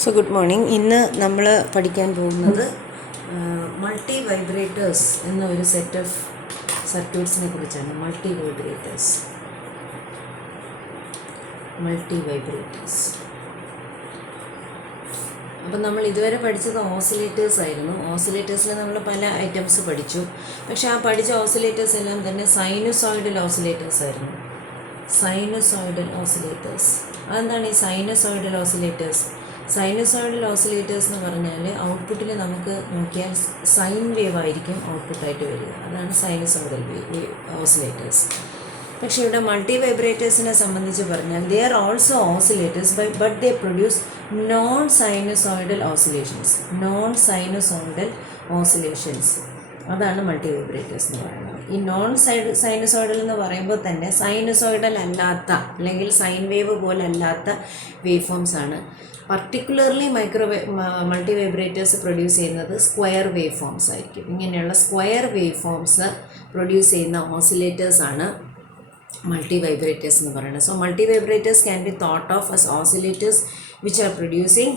So good morning. ഇന്ന് നമ്മൾ പഠിക്കാൻ പോകുന്നത് മൾട്ടി വൈബ്രേറ്റേഴ്സ് എന്ന ഒരു സെറ്റ് ഓഫ് സർക്യൂട്ട്സിനെ കുറിച്ചാണ്. Multi vibrators. അപ്പം നമ്മൾ ഇതുവരെ പഠിച്ചത് ഓസിലേറ്റേഴ്സ് ആയിരുന്നു. ഓസിലേറ്റേഴ്സിൽ നമ്മൾ പല ഐറ്റംസ് പഠിച്ചു. പക്ഷേ ആ പഠിച്ച ഓസിലേറ്റേഴ്സ് എല്ലാം തന്നെ സൈനുസോയിഡൽ ഓസിലേറ്റേഴ്സ് ആയിരുന്നു. Sinusoidal oscillators. അതെന്താണ് ഈ സൈനുസോയിഡൽ ഓസിലേറ്റേഴ്സ്? സൈനുസോയിഡൽ ഓസിലേറ്റേഴ്സ് എന്ന് പറഞ്ഞാൽ ഔട്ട്പുട്ടിൽ നമുക്ക് നോക്കിയാൽ സൈൻ വേവ് ആയിരിക്കും ഔട്ട്പുട്ടായിട്ട് വരിക. അതാണ് സൈനുസോയിഡൽ ഓസിലേറ്റേഴ്സ്. പക്ഷേ ഇവിടെ മൾട്ടി വൈബ്രേറ്റേഴ്സിനെ സംബന്ധിച്ച് പറഞ്ഞാൽ they are also oscillators but they produce non sinusoidal oscillations. അതാണ് മൾട്ടി വൈബ്രേറ്റേഴ്സ് എന്ന് പറയുന്നത്. ഈ നോൺ സൈനുസോയിഡൽ എന്ന് പറയുമ്പോൾ തന്നെ സൈനുസോയിഡൽ അല്ലാത്ത അല്ലെങ്കിൽ സൈൻ വേവ് പോലെ അല്ലാത്ത വേവ് ഫോംസ് ആണ്. പർട്ടിക്കുലർലി മൾട്ടി വൈബ്രേറ്റേഴ്സ് പ്രൊഡ്യൂസ് ചെയ്യുന്നത് സ്ക്വയർ വേവ് ഫോംസ് ആയിരിക്കും. ഇങ്ങനെയുള്ള സ്ക്വയർ വേവ് ഫോംസ് പ്രൊഡ്യൂസ് ചെയ്യുന്ന ഓസിലേറ്റേഴ്സ് ആണ് മൾട്ടി വൈബ്രേറ്റേഴ്സ് എന്ന് പറയുന്നത്. So multi vibrators can be thought of as oscillators which are producing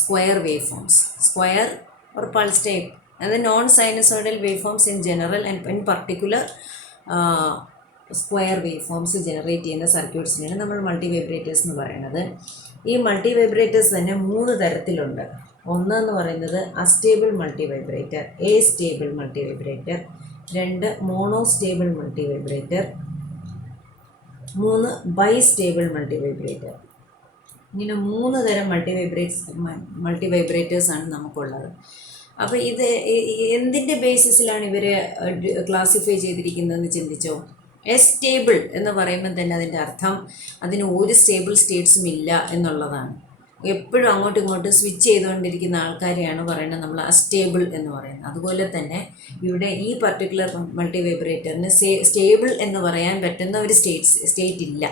square waveforms, square or pulse type, and the non-sinusoidal waveforms in general and in particular square wave forms generate ചെയ്യുന്ന സർക്യൂട്ട്സിനെയാണ് നമ്മൾ multi vibrators എന്ന് പറയുന്നത്. ഈ multi vibrators തന്നെ 3 തരത്തിലുണ്ട്. ഒന്നെന്ന് പറയുന്നത് astable multi vibrator, stable multi vibrator, 2 monostable multi vibrator, 3 bistable multi vibrator. ഇങ്ങനെ 3 തരം മൾട്ടി വൈബ്രേറ്റേഴ്സാണ് നമുക്കുള്ളത്. അപ്പോൾ ഇത് എന്തിൻ്റെ ബേസിസിലാണ് ഇവർ ക്ലാസിഫൈ ചെയ്തിരിക്കുന്നതെന്ന് ചിന്തിച്ചോ? സ്റ്റേബിൾ എന്ന് പറയുമ്പോൾ തന്നെ അതിൻ്റെ അർത്ഥം അതിന് ഒരു സ്റ്റേബിൾ സ്റ്റേറ്റ്സും ഇല്ല എന്നുള്ളതാണ്. എപ്പോഴും അങ്ങോട്ടും ഇങ്ങോട്ടും സ്വിച്ച് ചെയ്തുകൊണ്ടിരിക്കുന്ന ആൾക്കാരെയാണ് പറയുന്നത് നമ്മൾ അസ്റ്റേബിൾ എന്ന് പറയുന്നത്. അതുപോലെ തന്നെ ഇവിടെ ഈ പർട്ടിക്കുലർ മൾട്ടി വൈബ്രേറ്ററിന് സ്റ്റേബിൾ എന്ന് പറയാൻ പറ്റുന്ന ഒരു സ്റ്റേറ്റ് ഇല്ല.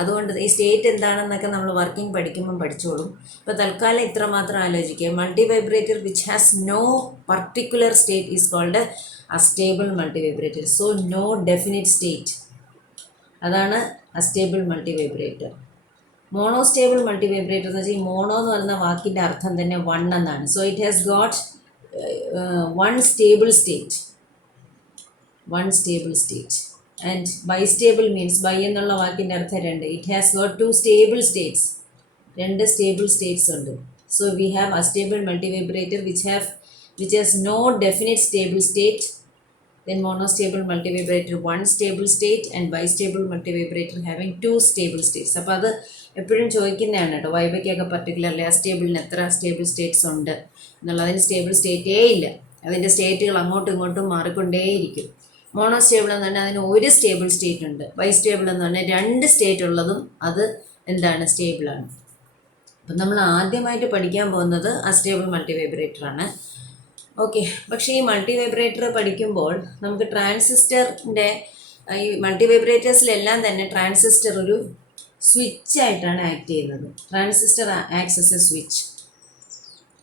അതുകൊണ്ട് ഈ സ്റ്റേറ്റ് എന്താണെന്നൊക്കെ നമ്മൾ വർക്കിംഗ് പഠിക്കുമ്പം പഠിച്ചോളും. ഇപ്പോൾ തൽക്കാലം ഇത്ര മാത്രം ആലോചിക്കുക. Multivibrator which has no particular state is called astable multivibrator. So no definite state, അതാണ് astable multivibrator. Monostable multivibrator എന്ന് വെച്ചാൽ ഈ മോണോ എന്ന് പറയുന്ന വാക്കിൻ്റെ അർത്ഥം തന്നെ 1 എന്നാണ്. So it has got one stable state. And bistable means bi എന്നുള്ള വാക്കിൻ്റെ അർത്ഥം 2. It has got 2 stable states. 2 stable states ഉണ്ട്. So we have astable multivibrator which has no definite stable state. Then monostable multivibrator 1 stable state and bistable multivibrator having 2 stable states. അപ്പോൾ അത് എപ്പോഴും ചോദിക്കുന്നതാണ് കേട്ടോ. വൈബയ്ക്കൊക്കെ particularly അസ്റ്റേബിളിന് എത്ര സ്റ്റേബിൾ സ്റ്റേറ്റ്സ് ഉണ്ട് എന്നുള്ളതിന് stable സ്റ്റേറ്റേ ഇല്ല. അതിൻ്റെ സ്റ്റേറ്റുകൾ അങ്ങോട്ടും ഇങ്ങോട്ടും മാറിക്കൊണ്ടേയിരിക്കും. മോണോസ്റ്റേബിൾ എന്ന് പറഞ്ഞാൽ അതിന് ഒരു സ്റ്റേബിൾ സ്റ്റേറ്റ് ഉണ്ട്. ബൈസ്റ്റേബിൾ എന്ന് പറഞ്ഞാൽ 2 സ്റ്റേറ്റ് ഉള്ളതും അത് എന്താണ്, സ്റ്റേബിളാണ്. അപ്പം നമ്മൾ ആദ്യമായിട്ട് പഠിക്കാൻ പോകുന്നത് അസ്റ്റേബിൾ മൾട്ടി വൈബ്രേറ്ററാണ്. ഓക്കെ. പക്ഷേ ഈ മൾട്ടി വൈബ്രേറ്റർ പഠിക്കുമ്പോൾ നമുക്ക് ട്രാൻസിസ്റ്ററിൻ്റെ ഈ മൾട്ടി വൈബ്രേറ്റേഴ്സിലെല്ലാം തന്നെ ട്രാൻസിസ്റ്റർ ഒരു സ്വിച്ചായിട്ടാണ് ആക്ട് ചെയ്യുന്നത്. Transistor acts as a switch.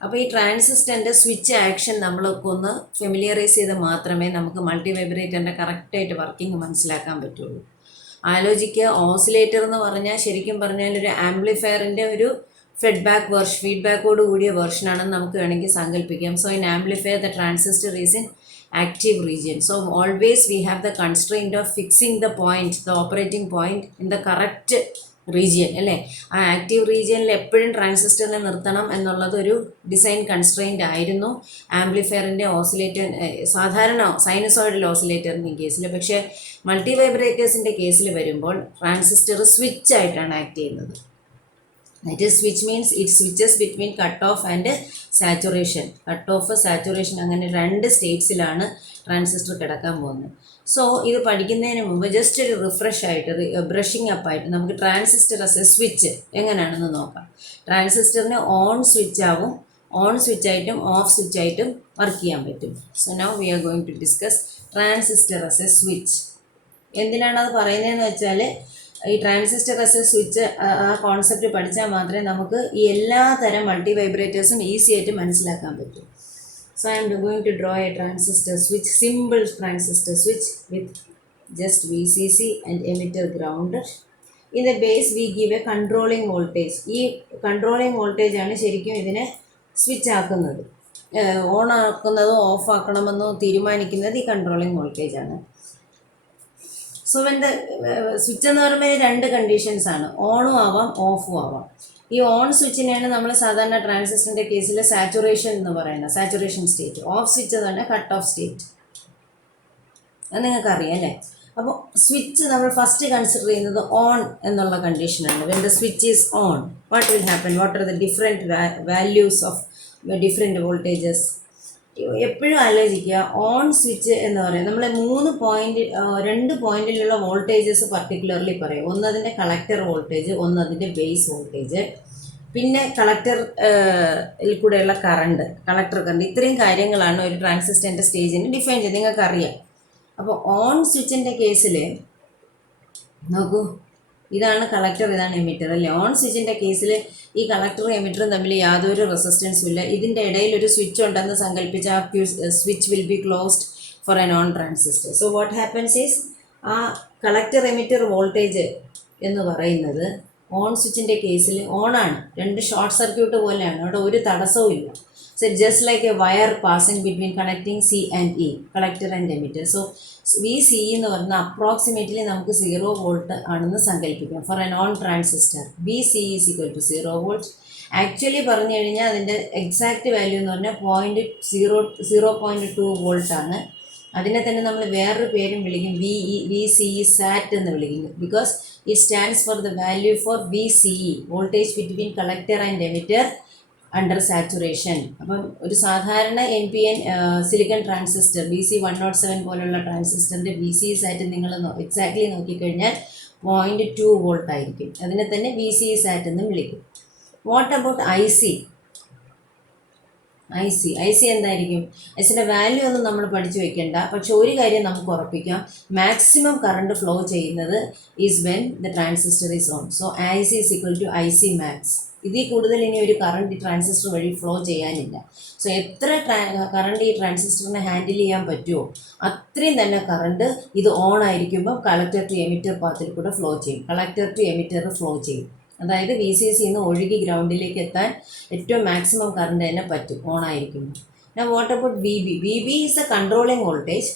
അപ്പോൾ ഈ ട്രാൻസിസ്റ്ററിൻ്റെ സ്വിച്ച് ആക്ഷൻ നമ്മളൊക്കെ ഒന്ന് ഫെമിലിയറൈസ് ചെയ്ത് മാത്രമേ നമുക്ക് മൾട്ടി വൈബ്രേറ്ററിൻ്റെ കറക്റ്റായിട്ട് വർക്കിംഗ് മനസ്സിലാക്കാൻ പറ്റുള്ളൂ. ആലോചിക്കുക, ഓസിലേറ്റർ എന്ന് പറഞ്ഞാൽ ശരിക്കും പറഞ്ഞാൽ ഒരു ആംപ്ലിഫയറിൻ്റെ ഒരു ഫീഡ്ബാക്കോട് കൂടിയ വേർഷനാണെന്ന് നമുക്ക് വേണമെങ്കിൽ സങ്കല്പിക്കാം. So in amplifier the transistor is in active region. So always we have the constraint of fixing the operating point in the correct region അല്ലേ. ആ ആക്റ്റീവ് റീജിയനിൽ എപ്പോഴും ട്രാൻസിസ്റ്ററിനെ നിർത്തണം എന്നുള്ളതൊരു ഡിസൈൻ കൺസ്ട്രെയിൻ്റ് ആയിരുന്നു ആംപ്ലിഫയറിൻ്റെ സാധാരണ സൈനുസോയിഡൽ ഓസിലേറ്ററിൻ്റെ കേസിൽ. പക്ഷേ മൾട്ടി വൈബ്രേറ്റേഴ്സിൻ്റെ കേസിൽ വരുമ്പോൾ ട്രാൻസിസ്റ്റർ സ്വിച്ചായിട്ടാണ് ആക്ട് ചെയ്യുന്നത്. That is, which means it switches between cut off and saturation. Cut off, saturation അങ്ങനെ 2 സ്റ്റേറ്റ്സിലാണ് ട്രാൻസിസ്റ്റർ കിടക്കാൻ പോകുന്നത്. സോ ഇത് പഠിക്കുന്നതിന് മുമ്പ് ജസ്റ്റ് ഒരു റിഫ്രഷ് ആയിട്ട് ബ്രഷിങ് അപ്പായിട്ട് നമുക്ക് ട്രാൻസിസ്റ്റർ ആസ് എ സ്വിച്ച് എങ്ങനെയാണെന്ന് നോക്കാം. ട്രാൻസിസ്റ്ററിന് ഓൺ സ്വിച്ചായിട്ടും ഓഫ് സ്വിച്ചായിട്ടും വർക്ക് ചെയ്യാൻ പറ്റും. So now we are going to discuss transistor as a switch. എന്തിനാണ് അത് പറയുന്നതെന്ന് വെച്ചാൽ ഈ ട്രാൻസിസ്റ്റർ ആസ് എ സ്വിച്ച് ആ കോൺസെപ്റ്റ് പഠിച്ചാൽ മാത്രമേ നമുക്ക് ഈ എല്ലാ തരം മൾട്ടി വൈബ്രേറ്റേഴ്സും ഈസി ആയിട്ട് മനസ്സിലാക്കാൻ പറ്റും. So I'm going to draw a transistor switch, simple transistor switch with just VCC and emitter grounded. In the base we give a controlling voltage. ഈ കൺട്രോളിങ് വോൾട്ടേജ് ആണ് ശരിക്കും ഇതിനെ സ്വിച്ച് ആക്കുന്നത്. On ആക്കുന്നതോ of ആക്കണമെന്നോ തീരുമാനിക്കുന്നത് ഈ controlling voltage ആണ്. So when the switch എന്ന് പറയുമ്പോൾ രണ്ട് കണ്ടീഷൻസ് ആണ്, ഓണും ആവാം ഓഫും ആവാം. ഈ ഓൺ സ്വിച്ചിനെയാണ് നമ്മൾ സാധാരണ ട്രാൻസിസ്റ്ററിൻ്റെ കേസിൽ സാച്ചുറേഷൻ എന്ന് പറയുന്നത്, സാച്ചുറേഷൻ സ്റ്റേറ്റ്. ഓഫ് സ്വിച്ച് എന്ന് പറഞ്ഞാൽ കട്ട് ഓഫ് സ്റ്റേറ്റ്. അത് നിങ്ങൾക്ക് അറിയാം അല്ലേ? അപ്പോൾ സ്വിച്ച് നമ്മൾ ഫസ്റ്റ് കൺസിഡർ ചെയ്യുന്നത് ഓൺ എന്നുള്ള കണ്ടീഷനാണ്. When the switch is on, what will happen, what are the different values of different voltages. എപ്പോഴും ആലോചിക്കുക, ഓൺ സ്വിച്ച് എന്ന് പറയുന്നത് നമ്മൾ രണ്ട് പോയിന്റിലുള്ള വോൾട്ടേജസ് പർട്ടിക്കുലർലി പറയും. ഒന്ന് അതിൻ്റെ കളക്ടർ വോൾട്ടേജ്, ഒന്ന് അതിൻ്റെ ബേസ് വോൾട്ടേജ്, പിന്നെ കളക്ടറിൽ കൂടെയുള്ള കളക്ടർ കറണ്ട്. ഇത്രയും കാര്യങ്ങളാണ് ഒരു ട്രാൻസിസ്റ്ററിൻ്റെ സ്റ്റേജിന് ഡിഫൈൻ ചെയ്ത് നിങ്ങൾക്ക് അറിയാം. അപ്പോൾ ഓൺ സ്വിച്ചിൻ്റെ കേസിൽ നോക്കൂ, ഇതാണ് കളക്ടർ, ഇതാണ് എമിറ്റർ അല്ലേ. ഓൺ സ്വിച്ചിൻ്റെ കേസിൽ ഈ കളക്ടറും എമിറ്ററും തമ്മിൽ യാതൊരു റെസിസ്റ്റൻസും ഇല്ല. ഇതിൻ്റെ ഇടയിൽ ഒരു സ്വിച്ച് ഉണ്ടെന്ന് സങ്കല്പിച്ച ആ switch will be closed for a non transistor. So what happens is, ആ കളക്ടർ എമിറ്റർ വോൾട്ടേജ് എന്ന് പറയുന്നത് ഓൺ സ്വിച്ചിൻ്റെ കേസിൽ ഓണാണ്. രണ്ട് ഷോർട്ട് സർക്യൂട്ട് പോലെയാണ്, അവിടെ ഒരു തടസ്സവും ഇല്ല. So it's just like a wire passing between connecting C and E, collector and emitter. So VC എന്ന് പറഞ്ഞാൽ അപ്രോക്സിമേറ്റ്ലി നമുക്ക് 0 വോൾട്ട് ആണെന്ന് സങ്കല്പിക്കാം for a non transistor. VC is equal to 0 volt. Actually പറഞ്ഞു കഴിഞ്ഞാൽ അതിൻ്റെ എക്സാക്റ്റ് വാല്യൂ എന്ന് പറഞ്ഞാൽ 0.2 വോൾട്ട് ആണ്. അതിനെ തന്നെ നമ്മൾ വേറൊരു പേരും വിളിക്കും, VCE സാറ്റ് എന്ന് വിളിക്കുന്നു. Because it stands for the value for VCE, voltage between collector and emitter under saturation. അപ്പം ഒരു സാധാരണ NPN സിലിക്കൺ ട്രാൻസിസ്റ്റർ BC107 പോലുള്ള ട്രാൻസിസ്റ്ററിൻ്റെ VCE സാറ്റ് നിങ്ങൾ എക്സാക്ട്ലി നോക്കിക്കഴിഞ്ഞാൽ 0.2 വോൾട്ട് ആയിരിക്കും. അതിനെ തന്നെ VCE സാറ്റ് എന്നും വിളിക്കും. വാട്ട് അബൌട്ട് IC എന്തായിരിക്കും? ഐസിൻ്റെ വാല്യൂ ഒന്നും നമ്മൾ പഠിച്ചു വെക്കേണ്ട. പക്ഷെ ഒരു കാര്യം നമുക്ക് ഉറപ്പിക്കാം, മാക്സിമം കറണ്ട് ഫ്ലോ ചെയ്യുന്നത് is when the transistor is on. So IC is equal to IC max. ഇതിൽ കൂടുതൽ ഇനി ഒരു കറണ്ട് ഈ ട്രാൻസിസ്റ്റർ വഴി ഫ്ലോ ചെയ്യാനില്ല. സോ എത്ര കറണ്ട് ഈ ട്രാൻസിസ്റ്ററിനെ ഹാൻഡിൽ ചെയ്യാൻ പറ്റുമോ അത്രയും തന്നെ കറണ്ട് ഇത് ഓൺ ആയിരിക്കുമ്പോൾ കളക്ടർ ടു എമിറ്റർ പാത്തിൽ കൂടെ ഫ്ലോ ചെയ്യും. കളക്ടർ ടു എമിറ്റർ ഫ്ലോ ചെയ്യും. അതായത് VCC നിന്ന് ഒഴുകി ഗ്രൗണ്ടിലേക്ക് എത്താൻ ഏറ്റവും മാക്സിമം കറണ്ട് തന്നെ പറ്റും ഓൺ ആയിരിക്കുമ്പോൾ. ഞാൻ what about VB is A controlling voltage.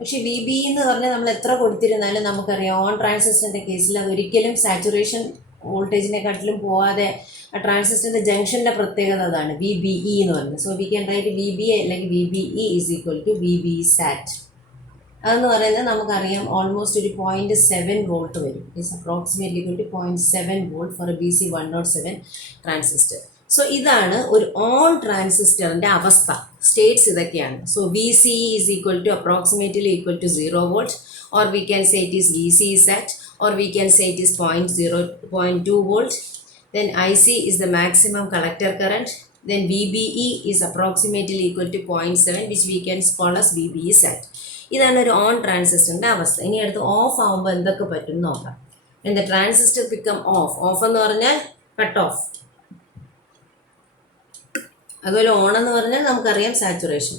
പക്ഷേ VB എന്ന് പറഞ്ഞാൽ നമ്മൾ എത്ര കൊടുത്തിരുന്നാലും നമുക്കറിയാം ഓൺ ട്രാൻസിസ്റ്ററിൻ്റെ കേസിൽ അതൊരിക്കലും സാച്ചുറേഷൻ വോൾട്ടേജിനെക്കാട്ടിലും പോവാതെ ആ ട്രാൻസിസ്റ്ററിൻ്റെ ജംഗ്ഷൻ്റെ പ്രത്യേകത അതാണ് VBE എന്ന് പറയുന്നത്. So we can write VBA അല്ലെങ്കിൽ VBE is equal to VBE sat. അതെന്ന് പറയുന്നത് നമുക്കറിയാം ഓൾമോസ്റ്റ് ഒരു 0.7 വോൾട്ട് വരും. It's approximately equal to 0.7 volt for a BC107 transistor. So ഇതാണ് ഒരു ഓൺ ട്രാൻസിസ്റ്ററിൻ്റെ അവസ്ഥ. സ്റ്റേറ്റ്സ് ഇതൊക്കെയാണ്. So VCE is equal to approximately equal to 0 volt, or we can say it is VCE sat, or we can say it is 0.2 volt. Then IC is the maximum collector current. Then VBE is approximately equal to 0.7, which we can call as VBE sat. ഇതാണ് ഒരു on ട്രാൻസിസ്റ്ററിൻ്റെ അവസ്ഥ. ഇനി അടുത്ത് of ആകുമ്പോൾ എന്തൊക്കെ പറ്റും നോക്കാം. when the transistor become off എന്ന് പറഞ്ഞാൽ കട്ട് ഓഫ്. അതുപോലെ ഓൺ എന്ന് പറഞ്ഞാൽ നമുക്കറിയാം saturation.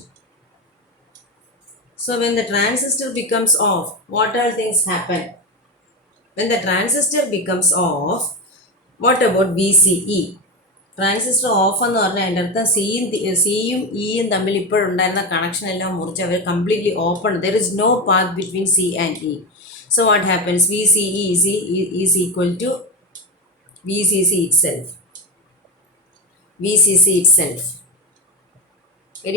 So when the transistor becomes off, what all things happen? When the transistor becomes off, what about VCE? Transistor off എന്ന് പറഞ്ഞാൽ അതിൻ്റെ അർത്ഥം സിയും ഇയും തമ്മിൽ ഇപ്പോഴുണ്ടായിരുന്ന കണക്ഷൻ എല്ലാം മുറിച്ച് അവർ completely open. There is no path between C and E. So what happens? VCE is equal to VCC itself.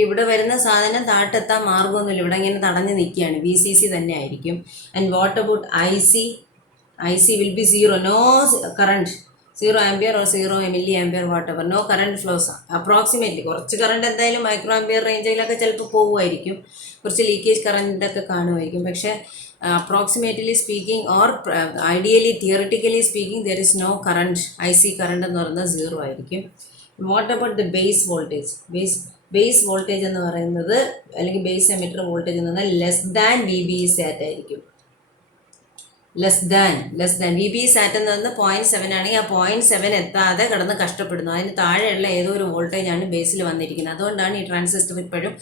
ഇവിടെ വരുന്ന സാധനം താഴെത്താൻ മാർഗമൊന്നുമില്ല, ഇവിടെ ഇങ്ങനെ തടഞ്ഞു നിൽക്കുകയാണ്. VCC തന്നെ ആയിരിക്കും. And what about IC will be 0, no current, 0 ampere or 0 milliampere, whatever, no current flows. Approximately കുറച്ച് കറണ്ട് എന്തായാലും മൈക്രോ ആംപിയർ റേഞ്ചിലൊക്കെ ചിലപ്പോൾ പോകുമായിരിക്കും, കുറച്ച് ലീക്കേജ് കറണ്ടൊക്കെ കാണുമായിരിക്കും. പക്ഷേ approximately speaking or ideally theoretically speaking there is no current. IC current എന്ന് പറയുന്നത് 0 ആയിരിക്കും. What about the base voltage? Base voltage എന്ന് പറയുന്നത് അല്ലെങ്കിൽ ബേസ് എമിറ്റർ വോൾട്ടേജ് എന്ന് പറഞ്ഞാൽ ലെസ് ദാൻ VBE സാറ്റ് ആയിരിക്കും. ലെസ് ദാൻ VBE സാറ്റ് എന്ന് പറയുന്നത് 0.7 ആണെങ്കിൽ ആ 0.7 എത്താതെ കിടന്ന് കഷ്ടപ്പെടുന്നു. അതിന് താഴെയുള്ള ഏതോ ഒരു വോൾട്ടേജാണ് ബേസിൽ വന്നിരിക്കുന്നത്. അതുകൊണ്ടാണ് ഈ ട്രാൻസിസ്റ്റർ ഇപ്പോഴും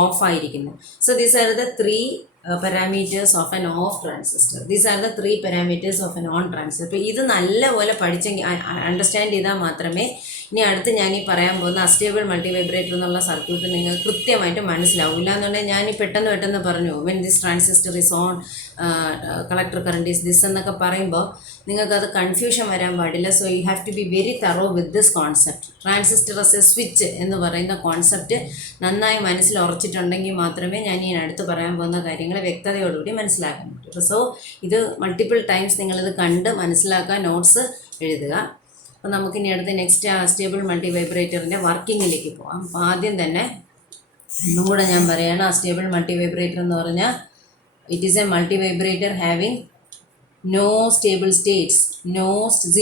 ഓഫ് ആയിരിക്കുന്നത്. So these are the 3 parameters of an off transistor. These are the 3 parameters of an on transistor. അപ്പോൾ ഇത് നല്ലപോലെ പഠിച്ചെങ്കിൽ അണ്ടർസ്റ്റാൻഡ് ചെയ്താൽ മാത്രമേ ഇനി അടുത്ത് ഞാൻ ഈ പറയാൻ പോകുന്ന അസ്റ്റേബിൾ മൾട്ടിവൈബ്രേറ്റർ എന്നുള്ള സർക്യൂട്ട് നിങ്ങൾക്ക് കൃത്യമായിട്ട് മനസ്സിലാവില്ല എന്നുണ്ടെങ്കിൽ ഞാൻ പെട്ടെന്ന് പറഞ്ഞു when this transistor is on collector current is this എന്നൊക്കെ പറയുമ്പോൾ നിങ്ങൾക്കത് കൺഫ്യൂഷൻ വരാൻ പാടില്ല. So you have to be very thorough with this concept. Transistor as a switch എന്ന് പറയുന്ന കോൺസെപ്റ്റ് നന്നായി മനസ്സിൽ ഉറച്ചിട്ടുണ്ടെങ്കിൽ മാത്രമേ ഞാൻ ഈ അടുത്ത് പറയാൻ പോകുന്ന കാര്യങ്ങൾ വ്യക്തതയോടുകൂടി മനസ്സിലാക്കാൻ പറ്റൂ. സോ ഇത് മൾട്ടിപ്പിൾ ടൈംസ് നിങ്ങളിത് കണ്ട് മനസ്സിലാക്കാൻ നോട്ട്സ് എഴുതുക. അപ്പോൾ നമുക്കിനി അടുത്ത് നെക്സ്റ്റ് സ്റ്റേബിൾ മൾട്ടി വൈബ്രേറ്ററിൻ്റെ വർക്കിങ്ങിലേക്ക് പോകാം. അപ്പോൾ ആദ്യം തന്നെ ഒന്നും കൂടെ ഞാൻ പറയുകയാണ്, സ്റ്റേബിൾ മൾട്ടി വൈബ്രേറ്റർ എന്ന് പറഞ്ഞാൽ it is a multivibrator having no stable states,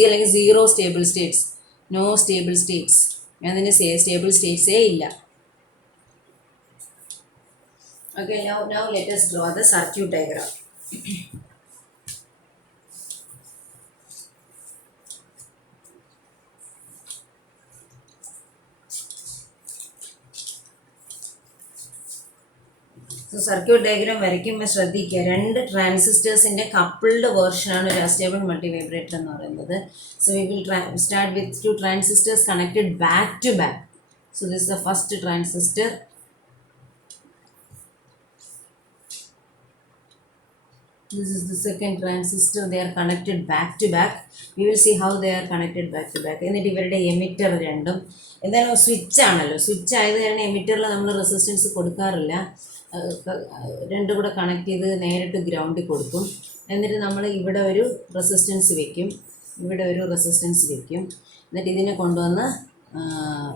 അല്ലെങ്കിൽ zero stable states, no stable states. അതിന് സ്റ്റേബിൾ സ്റ്റേറ്റ്സേ ഇല്ല. Okay, now let us draw the circuit diagram. So circuit diagram വരയ്ക്കുമ്പോൾ ശ്രദ്ധിക്കുക, 2 ട്രാൻസിസ്റ്റേഴ്സിൻ്റെ കപ്പിൾഡ് വേർഷനാണ് ഒരു astable multivibrator എന്ന് പറയുന്നത്. So we will start with 2 transistors connected back to back. So this is the first transistor. This is the second transistor. They are connected back to back. We will see how they are connected back to back. എന്നിട്ട് ഇവരുടെ emitter രണ്ടും എന്തായാലും switch ആണല്ലോ, switch ആയത് കാരണം എമിറ്ററിൽ നമ്മൾ resistance കൊടുക്കാറില്ല. രണ്ടും കൂടെ കണക്ട് ചെയ്ത് നേരിട്ട് ഗ്രൗണ്ടിൽ കൊടുക്കും. എന്നിട്ട് നമ്മൾ ഇവിടെ ഒരു റെസിസ്റ്റൻസ് വെക്കും, ഇവിടെ ഒരു റെസിസ്റ്റൻസ് വെക്കും. എന്നിട്ട് ഇതിനെ കൊണ്ടുവന്ന്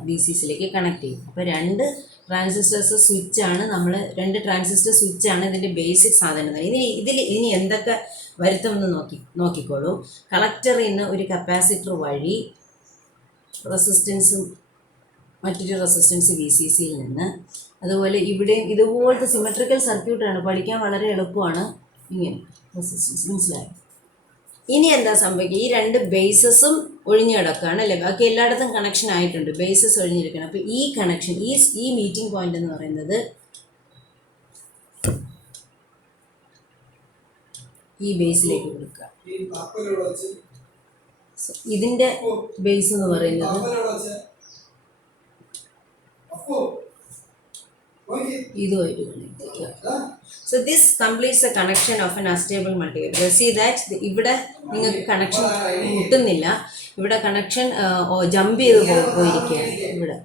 BCസിലേക്ക് കണക്ട് ചെയ്യും. അപ്പോൾ 2 ട്രാൻസിസ്റ്റേഴ്സ് സ്വിച്ചാണ്, 2 ട്രാൻസിസ്റ്റർ സ്വിച്ചാണ് ഇതിൻ്റെ ബേസിക് സാധനം. ഇനി എന്തൊക്കെ വരുത്തുമെന്ന് നോക്കിക്കോളൂ. കളക്ടറിൽ നിന്ന് ഒരു കപ്പാസിറ്റർ വഴി റെസിസ്റ്റൻസും മറ്റൊരു റെസിസ്റ്റൻസ് VCCയിൽ നിന്ന്, അതുപോലെ ഇവിടെയും ഇതുപോലത്തെ സിമെട്രിക്കൽ സർക്യൂട്ടാണ്, പഠിക്കാൻ വളരെ എളുപ്പമാണ്. ഇങ്ങനെ റെസിസ്റ്റൻസ് മനസ്സിലായി. ഇനി എന്താ സംഭവിക്കുക, ഈ 2 ബേസസും ഒഴിഞ്ഞു കിടക്കുകയാണ് അല്ലേ, ബാക്കി എല്ലായിടത്തും കണക്ഷൻ ആയിട്ടുണ്ട്, ബേസസ് ഒഴിഞ്ഞിരിക്കണം. അപ്പോൾ ഈ കണക്ഷൻ, ഈ മീറ്റിംഗ് പോയിന്റ് എന്ന് പറയുന്നത് ഈ ബേസിലേക്ക് കൊടുക്കുക. ഇതിൻ്റെ ബേസ് എന്ന് പറയുന്നത് ഇതുമായിട്ട് കണക്ട് ചെയ്യുക. So this completes the connection of an unstable multivibrator. See that ഇവിടെ നിങ്ങൾക്ക് കണക്ഷൻ മുട്ടുന്നില്ല, ഇവിടെ കണക്ഷൻ ജമ്പ് ചെയ്ത് പോയിരിക്കുകയാണ് ഇവിടെ.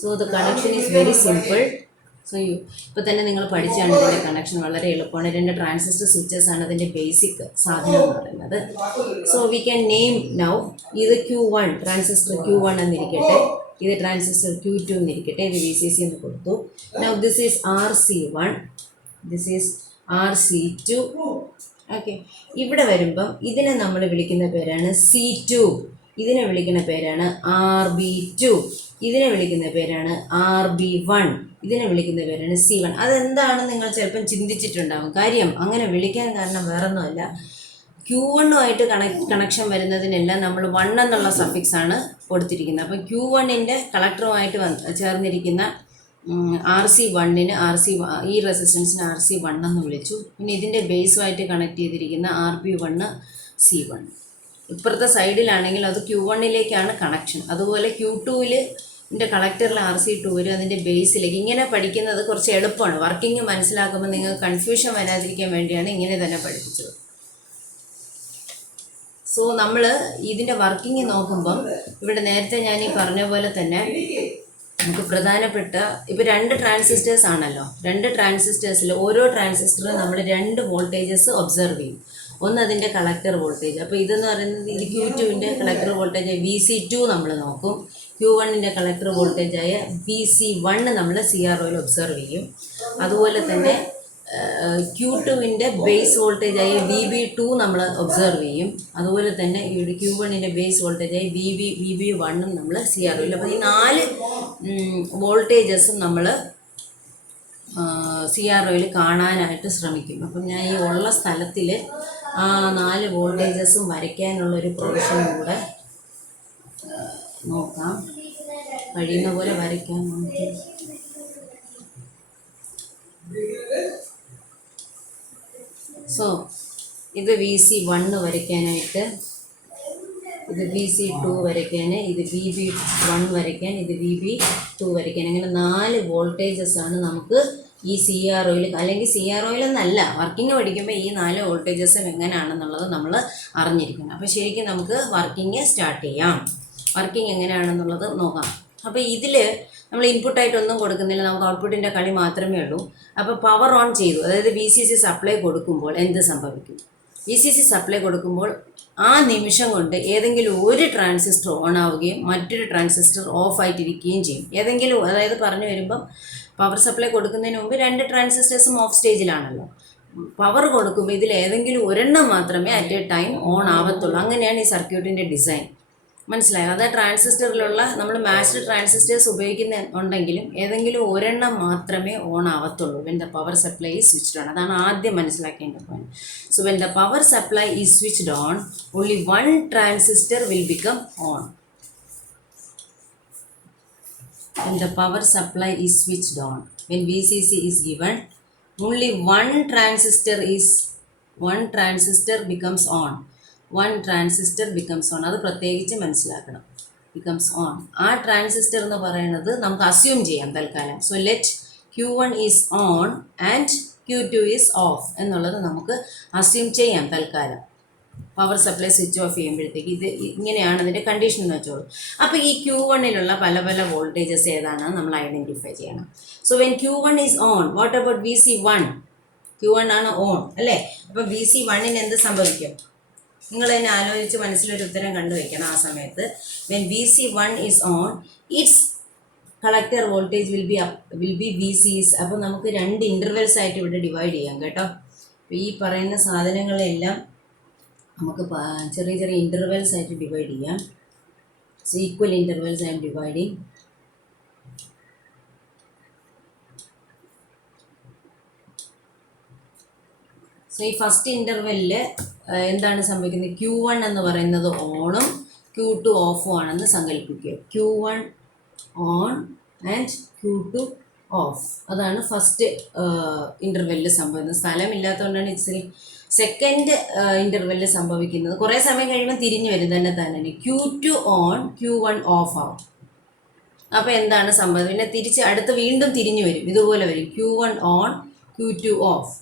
So the connection is very simple. So ഇപ്പോൾ തന്നെ നിങ്ങൾ പഠിച്ചാണ് ഇതിൻ്റെ കണക്ഷൻ വളരെ എളുപ്പമാണ്. 2 ട്രാൻസിസ്റ്റർ സ്വിച്ചസ് ആണ് അതിൻ്റെ ബേസിക് സാധനം എന്ന് പറയുന്നത്. So we can name now, ഇത് Q1 ട്രാൻസിസ്റ്റർ Q1 എന്നിരിക്കട്ടെ, ഇത് ട്രാൻസിസ്റ്റർ Q2 എന്നിരിക്കട്ടെ, ഇത് VCC എന്ന് കൊടുത്തു. Now this is RC1, this is RC2. Okay, ഇവിടെ വരുമ്പം ഇതിനെ നമ്മൾ വിളിക്കുന്ന പേരാണ് C2, ഇതിനെ വിളിക്കുന്ന പേരാണ് RB2, ഇതിനെ വിളിക്കുന്ന പേരാണ് RB1, ഇതിനെ വിളിക്കുന്ന പേരാണ് C1. അതെന്താണ് നിങ്ങൾ ചിലപ്പം ചിന്തിച്ചിട്ടുണ്ടാകും. കാര്യം അങ്ങനെ വിളിക്കാൻ കാരണം വേറൊന്നുമല്ല, Q1 കണക്ഷൻ വരുന്നതിനെല്ലാം നമ്മൾ 1 എന്നുള്ള സഫിക്സ് ആണ് കൊടുത്തിരിക്കുന്നത്. അപ്പം Q1ൻ്റെ കളക്ടറുമായിട്ട് ചേർന്നിരിക്കുന്ന RC1-ന് ഈ റെസിസ്റ്റൻസിന് RC1 എന്ന് വിളിച്ചു. പിന്നെ ഇതിൻ്റെ ബേസുമായിട്ട് കണക്ട് ചെയ്തിരിക്കുന്ന RB1 C1. ഇപ്പുറത്തെ സൈഡിലാണെങ്കിൽ അത് Q1ലേക്കാണ് കണക്ഷൻ. അതുപോലെ Q2ൻ്റെ കളക്ടറിൽ RC2 വരും, അതിൻ്റെ ബേസിലേക്ക്. ഇങ്ങനെ പഠിക്കുന്നത് കുറച്ച് എളുപ്പമാണ്. വർക്കിംഗ് മനസ്സിലാക്കുമ്പോൾ നിങ്ങൾക്ക് കൺഫ്യൂഷൻ വരാതിരിക്കാൻ വേണ്ടിയാണ് ഇങ്ങനെ തന്നെ പഠിപ്പിച്ചത്. സോ നമ്മൾ ഇതിൻ്റെ വർക്കിംഗ് നോക്കുമ്പം ഇവിടെ നേരത്തെ ഞാൻ ഈ പറഞ്ഞ പോലെ തന്നെ നമുക്ക് പ്രധാനപ്പെട്ട ഇപ്പോൾ 2 ട്രാൻസിസ്റ്റേഴ്സ് ആണല്ലോ, 2 ട്രാൻസിസ്റ്റേഴ്സിൽ ഓരോ ട്രാൻസിസ്റ്ററും നമ്മൾ 2 വോൾട്ടേജസ് ഒബ്സർവ് ചെയ്യും. ഒന്ന് അതിൻ്റെ കളക്ടർ വോൾട്ടേജ്, അപ്പോൾ ഇതെന്ന് പറയുന്നത് ഇത് Q2ൻ്റെ കളക്ടർ വോൾട്ടേജ് VC2 നമ്മൾ നോക്കും, Q1ൻ്റെ കളക്ടർ വോൾട്ടേജായ VC1 നമ്മൾ CROയിൽ ഒബ്സർവ് ചെയ്യും. അതുപോലെ തന്നെ Q2ൻ്റെ ബേസ് വോൾട്ടേജായ VB2 നമ്മൾ ഒബ്സർവ് ചെയ്യും. അതുപോലെ തന്നെ ഇവിടെ Q1ൻ്റെ ബേസ് വോൾട്ടേജായ VB1 നമ്മൾ CROയിൽ. അപ്പോൾ ഈ 4 വോൾട്ടേജസും നമ്മൾ CROയിൽ കാണാനായിട്ട് ശ്രമിക്കും. അപ്പം ഞാൻ ഈ ഉള്ള സ്ഥലത്തിൽ ആ 4 വോൾട്ടേജസും വരയ്ക്കാനുള്ളൊരു പ്രൊവിഷനും കൂടെ നോക്കാം, കഴിയുന്ന പോലെ വരയ്ക്കാൻ നമുക്ക്. സോ ഇത് VC1 വരയ്ക്കാനായിട്ട്, ഇത് VC2 വരയ്ക്കാൻ, ഇത് VB1 വരയ്ക്കാൻ, ഇത് VB2 വരയ്ക്കാൻ, അങ്ങനെ 4 വോൾട്ടേജസ് ആണ് നമുക്ക് ഈ CROയിൽ, അല്ലെങ്കിൽ CROയിൽ എന്നല്ല, വർക്കിംഗ് പഠിക്കുമ്പോൾ ഈ 4 വോൾട്ടേജസും എങ്ങനെയാണെന്നുള്ളത് നമ്മൾ അറിഞ്ഞിരിക്കണം. അപ്പോൾ ശരിക്കും നമുക്ക് വർക്കിംഗ് സ്റ്റാർട്ട് ചെയ്യാം. വർക്കിംഗ് എങ്ങനെയാണെന്നുള്ളത് നോക്കാം. അപ്പോൾ ഇതിൽ നമ്മൾ ഇൻപുട്ടായിട്ടൊന്നും കൊടുക്കുന്നില്ല, നമുക്ക് ഔട്ട്പുട്ടിൻ്റെ കളി മാത്രമേ ഉള്ളൂ. അപ്പോൾ പവർ ഓൺ ചെയ്തു, അതായത് VCC സപ്ലൈ കൊടുക്കുമ്പോൾ എന്ത് സംഭവിക്കും? VCC സപ്ലൈ കൊടുക്കുമ്പോൾ ആ നിമിഷം കൊണ്ട് ഏതെങ്കിലും ഒരു ട്രാൻസിസ്റ്റർ ഓൺ ആവുകയും മറ്റൊരു ട്രാൻസിസ്റ്റർ ഓഫ് ആയിട്ടിരിക്കുകയും ചെയ്യും. ഏതെങ്കിലും, അതായത് പറഞ്ഞു വരുമ്പം പവർ സപ്ലൈ കൊടുക്കുന്നതിന് മുമ്പ് 2 ട്രാൻസിസ്റ്റേഴ്സും ഓഫ് സ്റ്റേജിലാണല്ലോ. പവർ കൊടുക്കുമ്പോൾ ഇതിൽ ഏതെങ്കിലും ഒരെണ്ണം മാത്രമേ അറ്റ് എ ടൈം ഓൺ ആവത്തുള്ളൂ. അങ്ങനെയാണ് ഈ സർക്യൂട്ടിൻ്റെ ഡിസൈൻ. മനസ്സിലായോ? അതായത് ട്രാൻസിസ്റ്ററിലുള്ള നമ്മൾ മാച്ച്ഡ് ട്രാൻസിസ്റ്റേഴ്സ് ഉപയോഗിക്കുന്നുണ്ടെങ്കിലും ഏതെങ്കിലും ഒരെണ്ണം മാത്രമേ ഓൺ ആവത്തുള്ളൂ when the power supply is switched on. അതാണ് ആദ്യം മനസ്സിലാക്കേണ്ട point. So when the power supply is switched on, only 1 transistor will become on. When the power supply is switched on, when VCC is given, only one transistor becomes on. One transistor becomes on. അത് പ്രത്യേകിച്ച് മനസ്സിലാക്കണം. becomes on. ആ transistor എന്ന് പറയുന്നത് നമുക്ക് assume ചെയ്യാം തൽക്കാലം. So let Q1 is on and Q2 is off എന്നുള്ളത് നമുക്ക് അസ്യൂം ചെയ്യാം തൽക്കാലം. പവർ സപ്ലൈ സ്വിച്ച് ഓഫ് ചെയ്യുമ്പോഴത്തേക്ക് ഇത് ഇങ്ങനെയാണ് ഇതിൻ്റെ കണ്ടീഷൻ എന്ന് വെച്ചോളൂ. അപ്പോൾ ഈ Q1ലുള്ള പല പല വോൾട്ടേജസ് ഏതാണെന്ന് നമ്മൾ ഐഡൻറ്റിഫൈ ചെയ്യണം. So when Q1 is on, what about VC1? Q1 ആണ് ഓൺ അല്ലേ? അപ്പോൾ VC1ന് എന്ത് സംഭവിക്കും? നിങ്ങൾ തന്നെ ആലോചിച്ച് മനസ്സിലൊരു ഉത്തരം കണ്ടുവയ്ക്കണം. ആ സമയത്ത് when VC1 is on, it's collector voltage will be VCs. അപ്പോൾ നമുക്ക് 2 ഇൻ്റർവെൽസ് ആയിട്ട് ഇവിടെ ഡിവൈഡ് ചെയ്യാം കേട്ടോ. അപ്പോൾ ഈ പറയുന്ന സാധനങ്ങളെല്ലാം നമുക്ക് ചെറിയ ചെറിയ ഇൻ്റർവെൽസ് ആയിട്ട് ഡിവൈഡ് ചെയ്യാം. സോ ഈക്വൽ ഇൻ്റർവെൽസ് ആയിട്ട് ഡിവൈഡിങ്. സോ ഈ ഫസ്റ്റ് ഇൻ്റർവെല്ലിൽ എന്താണ് സംഭവിക്കുന്നത്? Q1 എന്ന് പറയുന്നത് ഓണും Q2 ഓഫും ആണെന്ന് സങ്കല്പിക്കുക. Q1 on and Q2 of. അതാണ് ഫസ്റ്റ് ഇൻ്റർവെല്ലിൽ സംഭവിക്കുന്നത്. സ്ഥലമില്ലാത്തതുകൊണ്ടാണ് ഇച്ചിരി സെക്കൻഡ് ഇൻ്റർവെല്ലിൽ സംഭവിക്കുന്നത്. കുറേ സമയം കഴിയുമ്പോൾ തിരിഞ്ഞു വരും തന്നെ Q2 ഓൺ Q1 ഓഫ് ആവും. അപ്പോൾ എന്താണ് സംഭവിക്കുന്നത്? പിന്നെ തിരിച്ച് അടുത്ത് വീണ്ടും തിരിഞ്ഞു വരും, ഇതുപോലെ വരും Q1 ഓൺ Q2 ഓഫ്.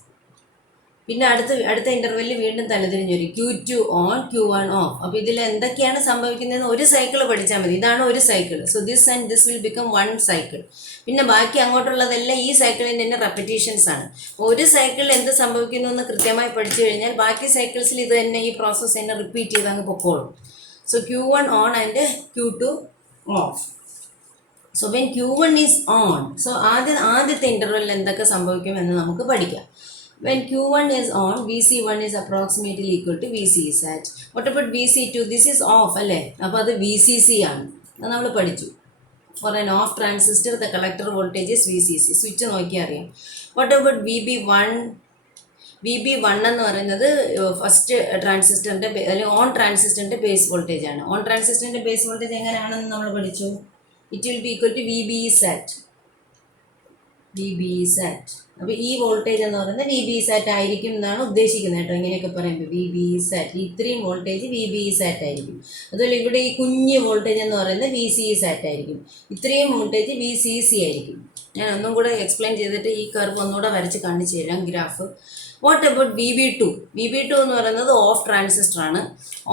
പിന്നെ അടുത്ത ഇൻ്റർവെല്ലിൽ വീണ്ടും തലതിരിഞ്ഞ് വരും Q2 ഓൺ Q1 ഓഫ്. അപ്പോൾ ഇതിൽ എന്തൊക്കെയാണ് സംഭവിക്കുന്നതെന്ന് ഒരു സൈക്കിൾ പഠിച്ചാൽ മതി. ഇതാണ് ഒരു cycle. So this and this will become 1 cycle. പിന്നെ ബാക്കി അങ്ങോട്ടുള്ളതെല്ലാം ഈ സൈക്കിളിൻ്റെ തന്നെ റെപ്പിറ്റേഷൻസ് ആണ്. ഒരു സൈക്കിളിൽ എന്ത് സംഭവിക്കുന്നു എന്ന് കൃത്യമായി പഠിച്ചു കഴിഞ്ഞാൽ ബാക്കി സൈക്കിൾസിൽ ഇത് തന്നെ, ഈ പ്രോസസ്സ് തന്നെ റിപ്പീറ്റ് ചെയ്ത് അങ്ങ് പൊക്കോളും. So Q1 on and Q2 of. So when Q1 is on, so ആദ്യത്തെ ഇൻ്റർവെല്ലിൽ എന്തൊക്കെ സംഭവിക്കുമെന്ന് നമുക്ക് പഠിക്കാം. When Q1 is on, VC1 is approximately equal to VCsat. What about VC2? This is off അല്ലേ? അപ്പോൾ അത് VCC ആണ്. അത് നമ്മൾ പഠിച്ചു. For an off transistor, the collector voltage is VCC. Switch നോക്കിയാൽ അറിയാം. What about VB1? VB1 എന്ന് പറയുന്നത് ഫസ്റ്റ് ട്രാൻസിസ്റ്ററിൻ്റെ അല്ലെങ്കിൽ ഓൺ ട്രാൻസിസ്റ്ററിൻ്റെ ബേസ് വോൾട്ടേജ് ആണ്. ഓൺ ട്രാൻസിസ്റ്ററിൻ്റെ ബേസ് വോൾട്ടേജ് എങ്ങനെയാണെന്ന് നമ്മൾ പഠിച്ചു. It will be equal to VBsat. VBsat. അപ്പോൾ ഈ വോൾട്ടേജ് എന്ന് പറയുന്നത് VBsat ആയിരിക്കും എന്നാണ് ഉദ്ദേശിക്കുന്നത് കേട്ടോ. ഇങ്ങനെയൊക്കെ പറയുമ്പോൾ VBsat, ഇത്രയും വോൾട്ടേജ് VBsat ആയിരിക്കും. അതുപോലെ ഇവിടെ ഈ കുഞ്ഞ് വോൾട്ടേജ് എന്ന് പറയുന്നത് VCsat ആയിരിക്കും. ഇത്രയും വോൾട്ടേജ് VCC ആയിരിക്കും. ഞാൻ ഒന്നും കൂടെ എക്സ്പ്ലെയിൻ ചെയ്തിട്ട് ഈ കർവ് ഒന്നുകൂടെ വരച്ച് കാണിച്ചു തരാം, graph. What about VB2? VB2 എന്ന് പറയുന്നത് ഓഫ് ട്രാൻസിസ്റ്റർ ആണ്.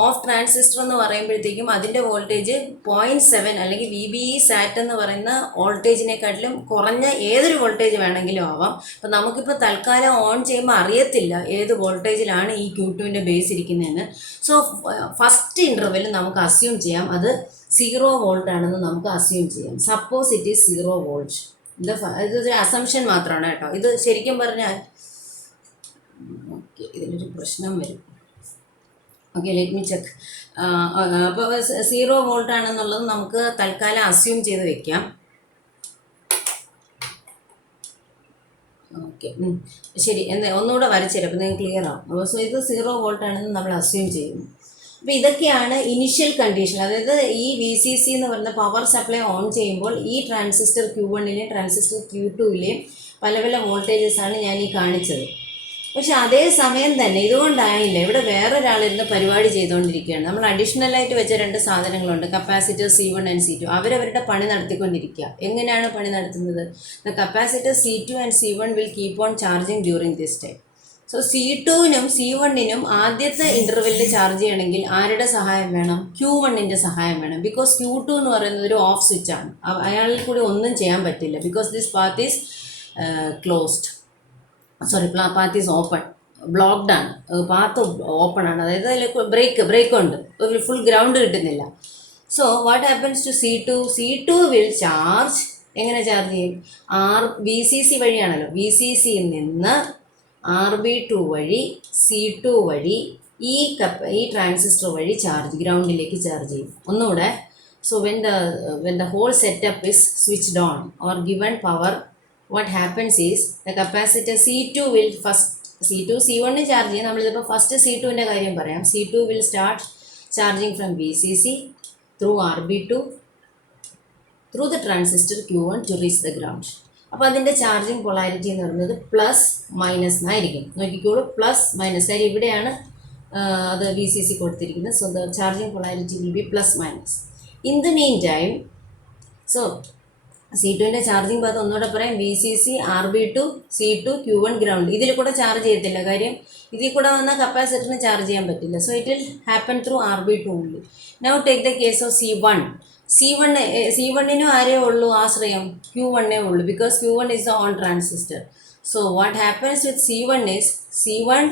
ഓഫ് ട്രാൻസിസ്റ്റർ എന്ന് പറയുമ്പോഴത്തേക്കും അതിൻ്റെ വോൾട്ടേജ് 0.7 അല്ലെങ്കിൽ VBsat എന്ന് പറയുന്ന വോൾട്ടേജിനെക്കാട്ടിലും കുറഞ്ഞ ഏതൊരു വോൾട്ടേജ് വേണമെങ്കിലും ആവാം. അപ്പം നമുക്കിപ്പോൾ തൽക്കാലം ഓൺ ചെയ്യുമ്പോൾ അറിയത്തില്ല ഏത് വോൾട്ടേജിലാണ് ഈ Q2വിൻ്റെ ബേസ് ഇരിക്കുന്നതെന്ന്. സോ ഫസ്റ്റ് ഇൻ്റർവെല്ലിൽ നമുക്ക് അസ്യൂം ചെയ്യാം അത് 0 വോൾട്ട് ആണെന്ന് നമുക്ക് അസ്യൂം ചെയ്യാം. Suppose it is 0 volt. ഇതൊരു അസംഷൻ മാത്രമാണ് കേട്ടോ. ഇത് ശരിക്കും പറഞ്ഞാൽ ഓക്കെ, ഇതിലൊരു പ്രശ്നം വരും. Okay, let me check. അപ്പോൾ 0 വോൾട്ട് ആണെന്നുള്ളത് നമുക്ക് തൽക്കാലം അസ്യൂം ചെയ്ത് വെക്കാം. ഓക്കെ, ശരി. ഒന്നുകൂടെ വരച്ചുതരാം അപ്പോൾ നിങ്ങൾക്ക് ക്ലിയർ ആവും. സോ ഇത് 0 വോൾട്ട് ആണെന്ന് നമ്മൾ അസ്യൂം ചെയ്യുന്നു. അപ്പോൾ ഇതൊക്കെയാണ് ഇനിഷ്യൽ കണ്ടീഷൻ. അതായത് ഈ VCC എന്ന് പറയുന്ന പവർ സപ്ലൈ ഓൺ ചെയ്യുമ്പോൾ ഈ ട്രാൻസിസ്റ്റർ Q1ലെയും ട്രാൻസിസ്റ്റർ Q2ലെയും പല പല വോൾട്ടേജസാണ് ഞാൻ ഈ കാണിച്ചത്. പക്ഷെ അതേ സമയം തന്നെ ഇതുകൊണ്ടായില്ല, ഇവിടെ വേറൊരാളിരുന്ന് പരിപാടി ചെയ്തുകൊണ്ടിരിക്കുകയാണ്. നമ്മൾ അഡീഷണലായിട്ട് വെച്ച രണ്ട് സാധനങ്ങളുണ്ട്, കപ്പാസിറ്റർ C1 ആൻഡ് C2. അവരവരുടെ പണി നടത്തിക്കൊണ്ടിരിക്കുക. എങ്ങനെയാണ് പണി നടത്തുന്നത്? The capacitor C2 and C1 will keep on charging during this time. So C2നും C1നും ആദ്യത്തെ ഇൻ്റർവെല്ലിൽ ചാർജ് ചെയ്യണമെങ്കിൽ ആരുടെ സഹായം വേണം? Q1ൻ്റെ സഹായം വേണം. ബിക്കോസ് Q2 എന്ന് പറയുന്നത് ഒരു ഓഫ് സ്വിച്ചാണ്. അയാളിൽ കൂടി ഒന്നും ചെയ്യാൻ പറ്റില്ല. Because this path is closed, sorry, path is open, blocked ആണ്, പാത്ത് ഓപ്പൺ ആണ്. അതായത് അതിൽ ബ്രേക്ക് ഉണ്ട്, ഫുൾ ഗ്രൗണ്ട് കിട്ടുന്നില്ല. So what happens to C2 will charge. എങ്ങനെ ചാർജ് ചെയ്യും? VCC വഴിയാണല്ലോ. VCCയിൽ നിന്ന് RB2 വഴി C2 വഴി ഈ ട്രാൻസിസ്റ്റർ വഴി ചാർജ് ഗ്രൗണ്ടിലേക്ക് ചാർജ് ചെയ്യും. ഒന്നുകൂടെ. So when the whole setup is switched on or given power, what happens is the capacitor C2 will first, C2 C1 charge ചെയ്യും. നമ്മളിതിപ്പോൾ ഫസ്റ്റ് C2ൻ്റെ കാര്യം പറയാം. C2 will start charging from VCC through RB2 through the transistor Q1 to reach the ground. അപ്പോൾ അതിൻ്റെ charging polarity എന്ന് പറയുന്നത് plus minus എന്നായിരിക്കും. നോക്കിക്കോളൂ, plus minus. കാര്യം ഇവിടെയാണ് അത് VCC കൊടുത്തിരിക്കുന്നത്. So the charging polarity will be plus minus. In the mean time, so C2ൻ്റെ ചാർജിങ് പാത്ത് ഒന്നുകൂടെ പറയാം. VCC RB2 C2 Q1 ground. ഇതിൽ കൂടെ ചാർജ് ചെയ്യത്തില്ല, കാര്യം ഇതിൽ കൂടെ വന്നാൽ കപ്പാസിറ്ററിന് ചാർജ് ചെയ്യാൻ പറ്റില്ല. So it will happen through RB2 only. Now take the case of C1നും ആരേ ഉള്ളൂ ആശ്രയം? Q1 ഉള്ളൂ, because Q1 is the on transistor. So what happens with C1 is C1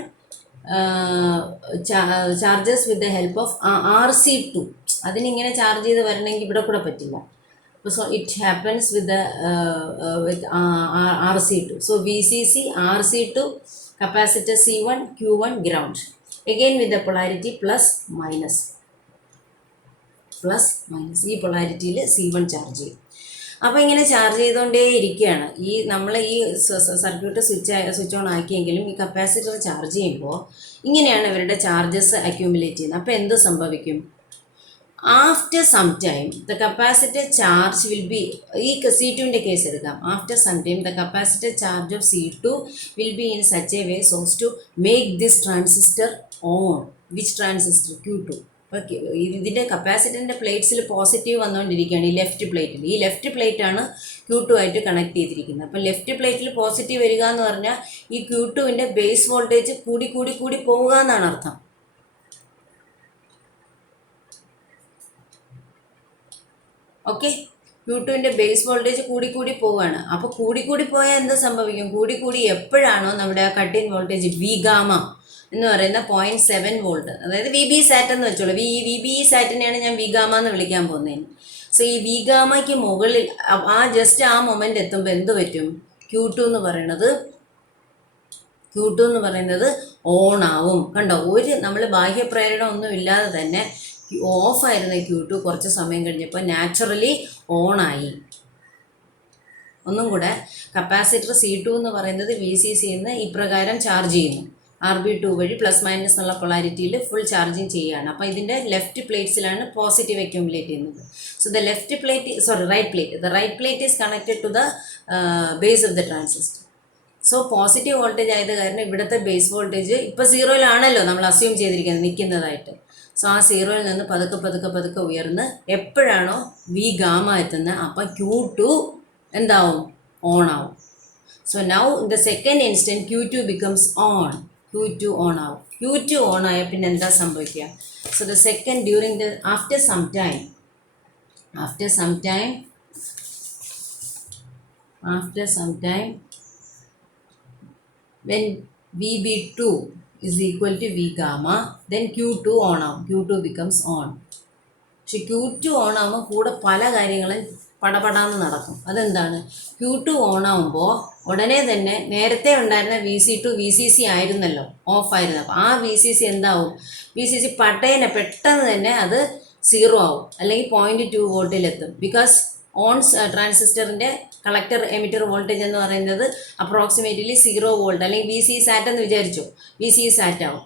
charges with the help of RC2. അതിനിങ്ങനെ charge ചെയ്ത് വരണമെങ്കിൽ ഇവിടെ കൂടെ പറ്റില്ല. So it happens with RC2. So VCC RC2 capacitor C1 Q1 ground, again with the polarity plus minus. ഈ പൊളാരിറ്റിയിൽ C1 charge ചെയ്യും. അപ്പോൾ ഇങ്ങനെ ചാർജ് ചെയ്തുകൊണ്ടേ ഇരിക്കുകയാണ്. നമ്മൾ ഈ സർക്യൂട്ട് സ്വിച്ച് ഓൺ ആക്കിയെങ്കിലും ഈ കപ്പാസിറ്റർ ചാർജ് ചെയ്യുമ്പോൾ ഇങ്ങനെയാണ് ഇവരുടെ ചാർജസ് അക്യൂമുലേറ്റ് ചെയ്യുന്നത്. അപ്പോൾ എന്ത് സംഭവിക്കും? After some time the capacitor charge will be, ഈ C2ൻ്റെ കേസ് എടുക്കാം. After some time the capacitor charge of C2 will be in such a way so as to make this transistor on. Which transistor? Q2. Okay, ഇതിൻ്റെ കപ്പാസിറ്ററിൻ്റെ പ്ലേറ്റ്സിൽ positive വന്നുകൊണ്ടിരിക്കുകയാണ്. ഈ left പ്ലേറ്റാണ് Q2 ആയിട്ട് connect ചെയ്തിരിക്കുന്നത്. അപ്പോൾ ലെഫ്റ്റ് പ്ലേറ്റിൽ പോസിറ്റീവ് വരിക എന്ന് പറഞ്ഞാൽ ഈ Q2ൻ്റെ ബേസ് വോൾട്ടേജ് കൂടി പോവുക എന്നാണ് അർത്ഥം. ഓക്കെ, Q2ൻ്റെ ബേസ് വോൾട്ടേജ് കൂടി പോവുകയാണ്. അപ്പോൾ കൂടി പോയാൽ എന്ത് സംഭവിക്കും? കൂടി എപ്പോഴാണോ നമ്മുടെ ആ cut in voltage V gamma എന്ന് പറയുന്ന 0.7 വോൾട്ട്, അതായത് VB സാറ്റ് എന്ന് വെച്ചോളൂ. VB സാറ്റിനെയാണ് ഞാൻ V ഗാമ എന്ന് വിളിക്കാൻ പോകുന്നതിന്. സോ ഈ V ഗാമയ്ക്ക് മുകളിൽ ജസ്റ്റ് ആ മൊമെൻ്റ് എത്തുമ്പോൾ എന്ത് പറ്റും? Q2 എന്ന് പറയുന്നത് ഓൺ ആവും. കണ്ടോ, നമ്മൾ ബാഹ്യപ്രേരണ ഒന്നും ഇല്ലാതെ തന്നെ ഓഫായിരുന്ന Q2 കുറച്ച് സമയം കഴിഞ്ഞപ്പോൾ നാച്ചുറലി ഓണായി. ഒന്നും കൂടെ, കപ്പാസിറ്റർ C2 എന്ന് പറയുന്നത് VCCയിൽ നിന്ന് ഇപ്രകാരം ചാർജ് ചെയ്യുന്നു. RB2 വഴി പ്ലസ് മൈനസ് എന്നുള്ള പൊളാരിറ്റിയിൽ ഫുൾ ചാർജിങ് ചെയ്യുകയാണ്. അപ്പോൾ ഇതിൻ്റെ ലെഫ്റ്റ് പ്ലേറ്റ്സിലാണ് പോസിറ്റീവ് അക്യൂമുലേറ്റ് ചെയ്യുന്നത്. So the right plate is connected to the base of the transistor. So positive voltage ആയത് കാരണം ഇവിടുത്തെ ബേസ് വോൾട്ടേജ് ഇപ്പോൾ 0-ലാണല്ലോ നമ്മൾ അസ്യൂം ചെയ്തിരിക്കുന്നത് നിൽക്കുന്നതായിട്ട്. സോ ആ 0-ൽ നിന്ന് പതുക്കെ ഉയർന്ന് എപ്പോഴാണോ V ഗാമ എത്തുന്നത് അപ്പോൾ Q2 എന്താവും? ഓൺ ആവും. So now in the second instant Q2 becomes on. Q2 on ആവും. Q2 ഓൺ ആയ പിന്നെ എന്താ സംഭവിക്കുക? So the second during the after some time when VB2 is equal to V gamma, then Q2 on ആവും. Q2 becomes on. പക്ഷെ Q2 on ആകുമ്പോൾ കൂടെ പല കാര്യങ്ങളും പടപടാന്ന് നടക്കും. അതെന്താണ്? Q2 ഓൺ ആകുമ്പോൾ ഉടനെ തന്നെ നേരത്തെ ഉണ്ടായിരുന്ന VCC ആയിരുന്നല്ലോ, ഓഫായിരുന്നു. അപ്പോൾ ആ VCC എന്താവും? VCC പെട്ടെന്ന് തന്നെ അത് 0 ആവും, അല്ലെങ്കിൽ 0.2 വോൾട്ടിലെത്തും. ബിക്കോസ് ഓൺ ട്രാൻസിസ്റ്ററിൻ്റെ കളക്ടർ എമിറ്റർ വോൾട്ടേജ് എന്ന് പറയുന്നത് അപ്രോക്സിമേറ്റ്ലി 0 വോൾട്ട്, അല്ലെങ്കിൽ VC സാറ്റ് എന്ന് വിചാരിച്ചു, VC സാറ്റ് ആവും.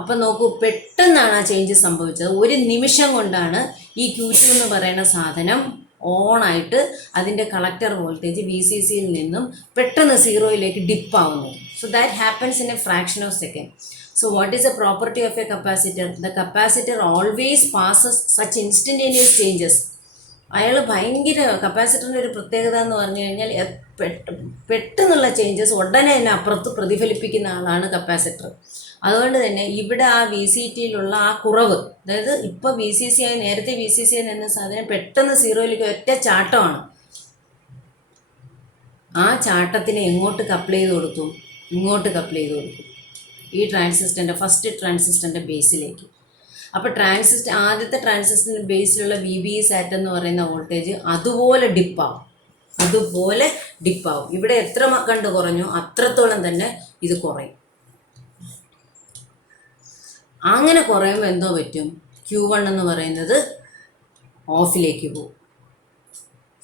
അപ്പം നോക്കൂ, പെട്ടെന്നാണ് ആ ചേഞ്ച് സംഭവിച്ചത്. ഒരു നിമിഷം കൊണ്ടാണ് ഈ Q2 എന്ന് പറയുന്ന സാധനം ഓണായിട്ട് അതിൻ്റെ കളക്ടർ വോൾട്ടേജ് വി സി സിയിൽ നിന്നും പെട്ടെന്ന് സീറോയിലേക്ക് ഡിപ്പാവുന്നു. So that happens in a fraction of second. So what is the property of a capacitor? The capacitor always passes such instantaneous changes. അയാൾ ഭയങ്കര കപ്പാസിറ്ററിൻ്റെ ഒരു പ്രത്യേകത എന്ന് പറഞ്ഞു കഴിഞ്ഞാൽ പെട്ടെന്നുള്ള ചേഞ്ചസ് ഉടനെ തന്നെ അപ്പുറത്ത് പ്രതിഫലിപ്പിക്കുന്ന ആളാണ് കപ്പാസിറ്റർ. അതുകൊണ്ട് തന്നെ ഇവിടെ ആ വി സി ടിയിലുള്ള ആ കുറവ്, അതായത് ഇപ്പോൾ വി സി സി ആയി നേരത്തെ വി സി സി എന്ന സാധനം പെട്ടെന്ന് സീറോയിലേക്ക് ഒറ്റ ചാട്ടമാണ്. ആ ചാട്ടത്തിനെ എങ്ങോട്ട് കപ്പിൾ ചെയ്ത് കൊടുത്തു? ഇങ്ങോട്ട് കപ്പിൾ ചെയ്ത് കൊടുത്തു, ഈ ട്രാൻസിസ്റ്ററിൻ്റെ ഫസ്റ്റ് ട്രാൻസിസ്റ്ററിൻ്റെ ബേസിലേക്ക്. അപ്പോൾ ആദ്യത്തെ ട്രാൻസിസ്റ്ററിൻ്റെ ബേസിലുള്ള വി ബി സാറ്റ് എന്ന് പറയുന്ന വോൾട്ടേജ് അതുപോലെ ഡിപ്പാവും. ഇവിടെ എത്ര കണ്ട് കുറഞ്ഞു അത്രത്തോളം തന്നെ ഇത് കുറയും. അങ്ങനെ കുറയുമ്പോൾ എന്തോ പറ്റും? Q1 എന്ന് പറയുന്നത് ഓഫിലേക്ക് പോകും.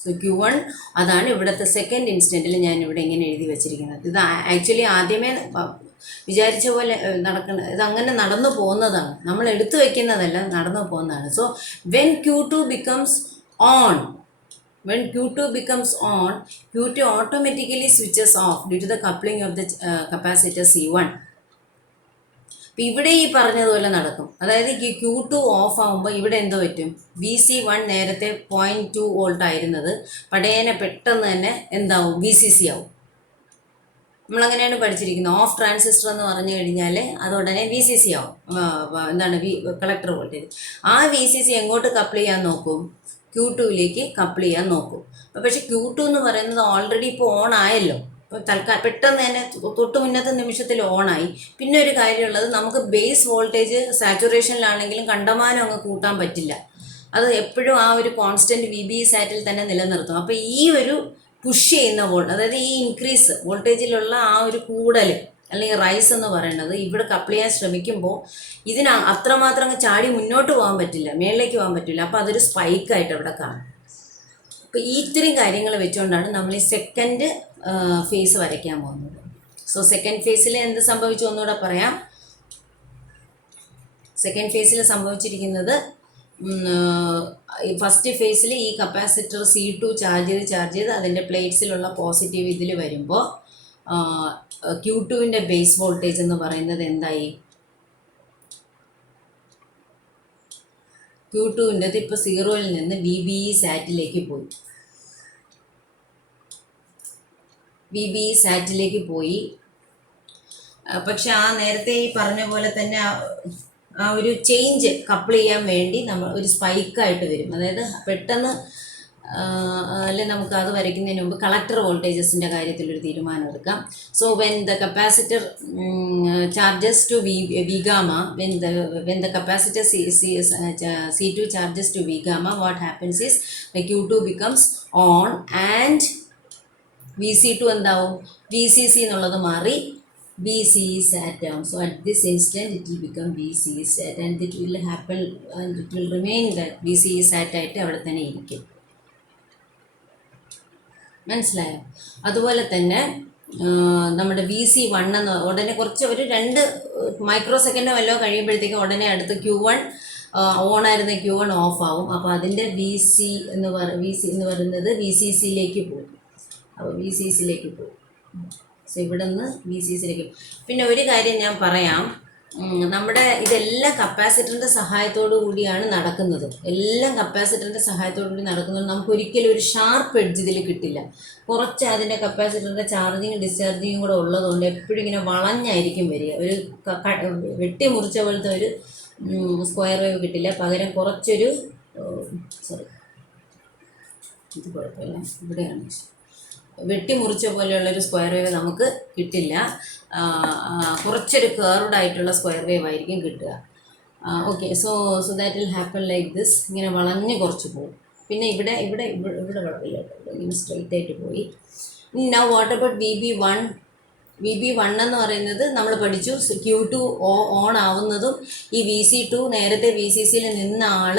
സോ Q1 അതാണ് ഇവിടുത്തെ സെക്കൻഡ് ഇൻസ്റ്റൻറ്റിൽ ഞാൻ ഇവിടെ ഇങ്ങനെ എഴുതി വെച്ചിരിക്കുന്നത്. ഇത് ആക്ച്വലി ആദ്യമേ വിചാരിച്ച പോലെ ഇതങ്ങനെ നടന്നു പോകുന്നതാണ്, നമ്മൾ എടുത്തു വയ്ക്കുന്നതല്ല, നടന്നു പോകുന്നതാണ്. So when Q2 becomes on, Q2 automatically switches off due to the coupling of the capacitor C1. അപ്പം ഇവിടെ ഈ പറഞ്ഞതുപോലെ നടക്കും. അതായത് ഈ Q2 ഓഫ് ആകുമ്പോൾ ഇവിടെ എന്തോ പറ്റും? VC1 നേരത്തെ 0.2 വോൾട്ട് ആയിരുന്നത് പടേനെ പെട്ടെന്ന് തന്നെ എന്താവും? VCC ആവും. നമ്മളങ്ങനെയാണ് പഠിച്ചിരിക്കുന്നത്. ഓഫ് ട്രാൻസിസ്റ്റർ എന്ന് പറഞ്ഞു കഴിഞ്ഞാൽ അത് ഉടനെ VCC ആവും. എന്താണ്? Collector voltage. ആ VCC എങ്ങോട്ട് കപ്പിൾ ചെയ്യാൻ നോക്കും? Q2ലേക്ക് കപ്പിൾ ചെയ്യാൻ നോക്കും. പക്ഷേ Q2 എന്ന് പറയുന്നത് ഓൾറെഡി ഇപ്പോൾ ഓൺ ആയല്ലോ. ഇപ്പോൾ പെട്ടെന്ന് തന്നെ തൊട്ട് മുന്നത്തെ നിമിഷത്തിൽ ഓണായി. പിന്നെ ഒരു കാര്യമുള്ളത്, നമുക്ക് ബേസ് വോൾട്ടേജ് സാച്ചുറേഷനിലാണെങ്കിലും കണ്ടമാനം അങ്ങ് കൂട്ടാൻ പറ്റില്ല. അത് എപ്പോഴും ആ ഒരു കോൺസ്റ്റൻറ്റ് വി ബി സാറ്റിൽ തന്നെ നിലനിർത്തും. അപ്പോൾ ഈ ഒരു പുഷ് ചെയ്യുന്ന അതായത് ഈ ഇൻക്രീസ് വോൾട്ടേജിലുള്ള ആ ഒരു കൂടൽ അല്ലെങ്കിൽ റൈസ് എന്ന് പറയുന്നത് ഇവിടെ കപ്പിൾ ചെയ്യാൻ ശ്രമിക്കുമ്പോൾ ഇതിന് അത്രമാത്രം അങ്ങ് ചാടി മുന്നോട്ട് പോകാൻ പറ്റില്ല, മേളിലേക്ക് പോകാൻ പറ്റില്ല. അപ്പോൾ അതൊരു സ്പൈക്കായിട്ട് അവിടെ കാണും. അപ്പോൾ ഈ ഇത്രയും കാര്യങ്ങൾ വെച്ചുകൊണ്ടാണ് നമ്മൾ ഈ സെക്കൻഡ് ഫേസ് വരയ്ക്കാൻ പോകുന്നത്. സോ സെക്കൻഡ് ഫേസിൽ എന്ത് സംഭവിച്ചു ഒന്നുകൂടെ പറയാം. സെക്കൻഡ് ഫേസിൽ സംഭവിച്ചിരിക്കുന്നത്, ഫസ്റ്റ് ഫേസിൽ ഈ കപ്പാസിറ്റർ C2 ചാർജ് ചെയ്ത് അതിൻ്റെ പ്ലേറ്റ്സിലുള്ള പോസിറ്റീവ് ഇതിൽ വരുമ്പോൾ Q2വിൻ്റെ ബേസ് വോൾട്ടേജ് എന്ന് പറയുന്നത് എന്തായി? Q2വിൻ്റെ ഇപ്പോൾ സീറോയിൽ നിന്ന് VBE സാറ്റിലേക്ക് പോയി. പക്ഷെ ആ നേരത്തെ ഈ പറഞ്ഞ പോലെ തന്നെ ആ ഒരു ചേഞ്ച് കപ്പിൾ ചെയ്യാൻ വേണ്ടി നമ്മൾ ഒരു സ്പൈക്കായിട്ട് വരും. അതായത് പെട്ടെന്ന് അല്ലെ നമുക്ക് അത് വരയ്ക്കുന്നതിന് മുമ്പ് കളക്ടർ വോൾട്ടേജസിൻ്റെ കാര്യത്തിലൊരു തീരുമാനം എടുക്കാം. So when the capacitor charges to V gamma, when the capacitor C2 charges to V gamma, what happens is the Q2 becomes on and VC2 എന്താവും? VCC എന്നുള്ളത് മാറി VCE sat down. So at this instant it will become VCE sat and it will happen and it will remain that VCE sat ആയിട്ട് അവിടെ തന്നെ ഇരിക്കും. മനസ്സിലായോ? അതുപോലെ തന്നെ നമ്മുടെ VC1 എന്ന് ഉടനെ കുറച്ച് ഒരു 2 മൈക്രോ സെക്കൻഡോ വല്ലോ കഴിയുമ്പോഴത്തേക്കും ഉടനെ അടുത്ത് Q1 ഓൺ ആയിരുന്ന Q1 ഓഫ് ആവും. അപ്പോൾ അതിൻ്റെ VC എന്ന് പറയുന്നത് VCCയിലേക്ക് പോകും. അപ്പോൾ VCCയിലേക്ക് പോകും. സോ ഇവിടെ നിന്ന് VCCയിലേക്ക്. പിന്നെ ഒരു കാര്യം ഞാൻ പറയാം, നമ്മുടെ ഇതെല്ലാം കപ്പാസിറ്ററിൻ്റെ സഹായത്തോടു കൂടിയാണ് നടക്കുന്നത്. എല്ലാം കപ്പാസിറ്ററിൻ്റെ സഹായത്തോടു കൂടി നടക്കുന്നത്. നമുക്കൊരിക്കലും ഒരു ഷാർപ്പ് എഡ്ജ് ഇതിൽ കിട്ടില്ല. കുറച്ച് അതിൻ്റെ കപ്പാസിറ്ററിൻ്റെ ചാർജിങ്ങും ഡിസ്ചാർജിങ്ങും കൂടെ ഉള്ളതുകൊണ്ട് എപ്പോഴും ഇങ്ങനെ വളഞ്ഞായിരിക്കും വരിക. ഒരു വെട്ടി മുറിച്ച പോലത്തെ ഒരു സ്ക്വയർ വേവ് കിട്ടില്ല. പകരം കുറച്ചൊരു ഇത് കുഴപ്പമില്ല, ഇവിടെയാണ് വെട്ടിമുറിച്ച പോലെയുള്ളൊരു സ്ക്വയർ വേവ് നമുക്ക് കിട്ടില്ല. കുറച്ചൊരു കേർവ്ഡ് ആയിട്ടുള്ള സ്ക്വയർ വേവ് ആയിരിക്കും കിട്ടുക. Okay, so that will happen like this. ഇങ്ങനെ വളഞ്ഞ് കുറച്ച് പോകും. പിന്നെ ഇവിടെ കുഴപ്പമില്ല, ഇങ്ങനെ സ്ട്രെയിറ്റ് ആയിട്ട് പോയി. നൗ വാട്ട് അബൌട്ട് VB1 എന്ന് പറയുന്നത് നമ്മൾ പഠിച്ചു. Q2 ഓൺ ആവുന്നതും ഈ VC2 നേരത്തെ VCCയിൽ നിന്ന ആൾ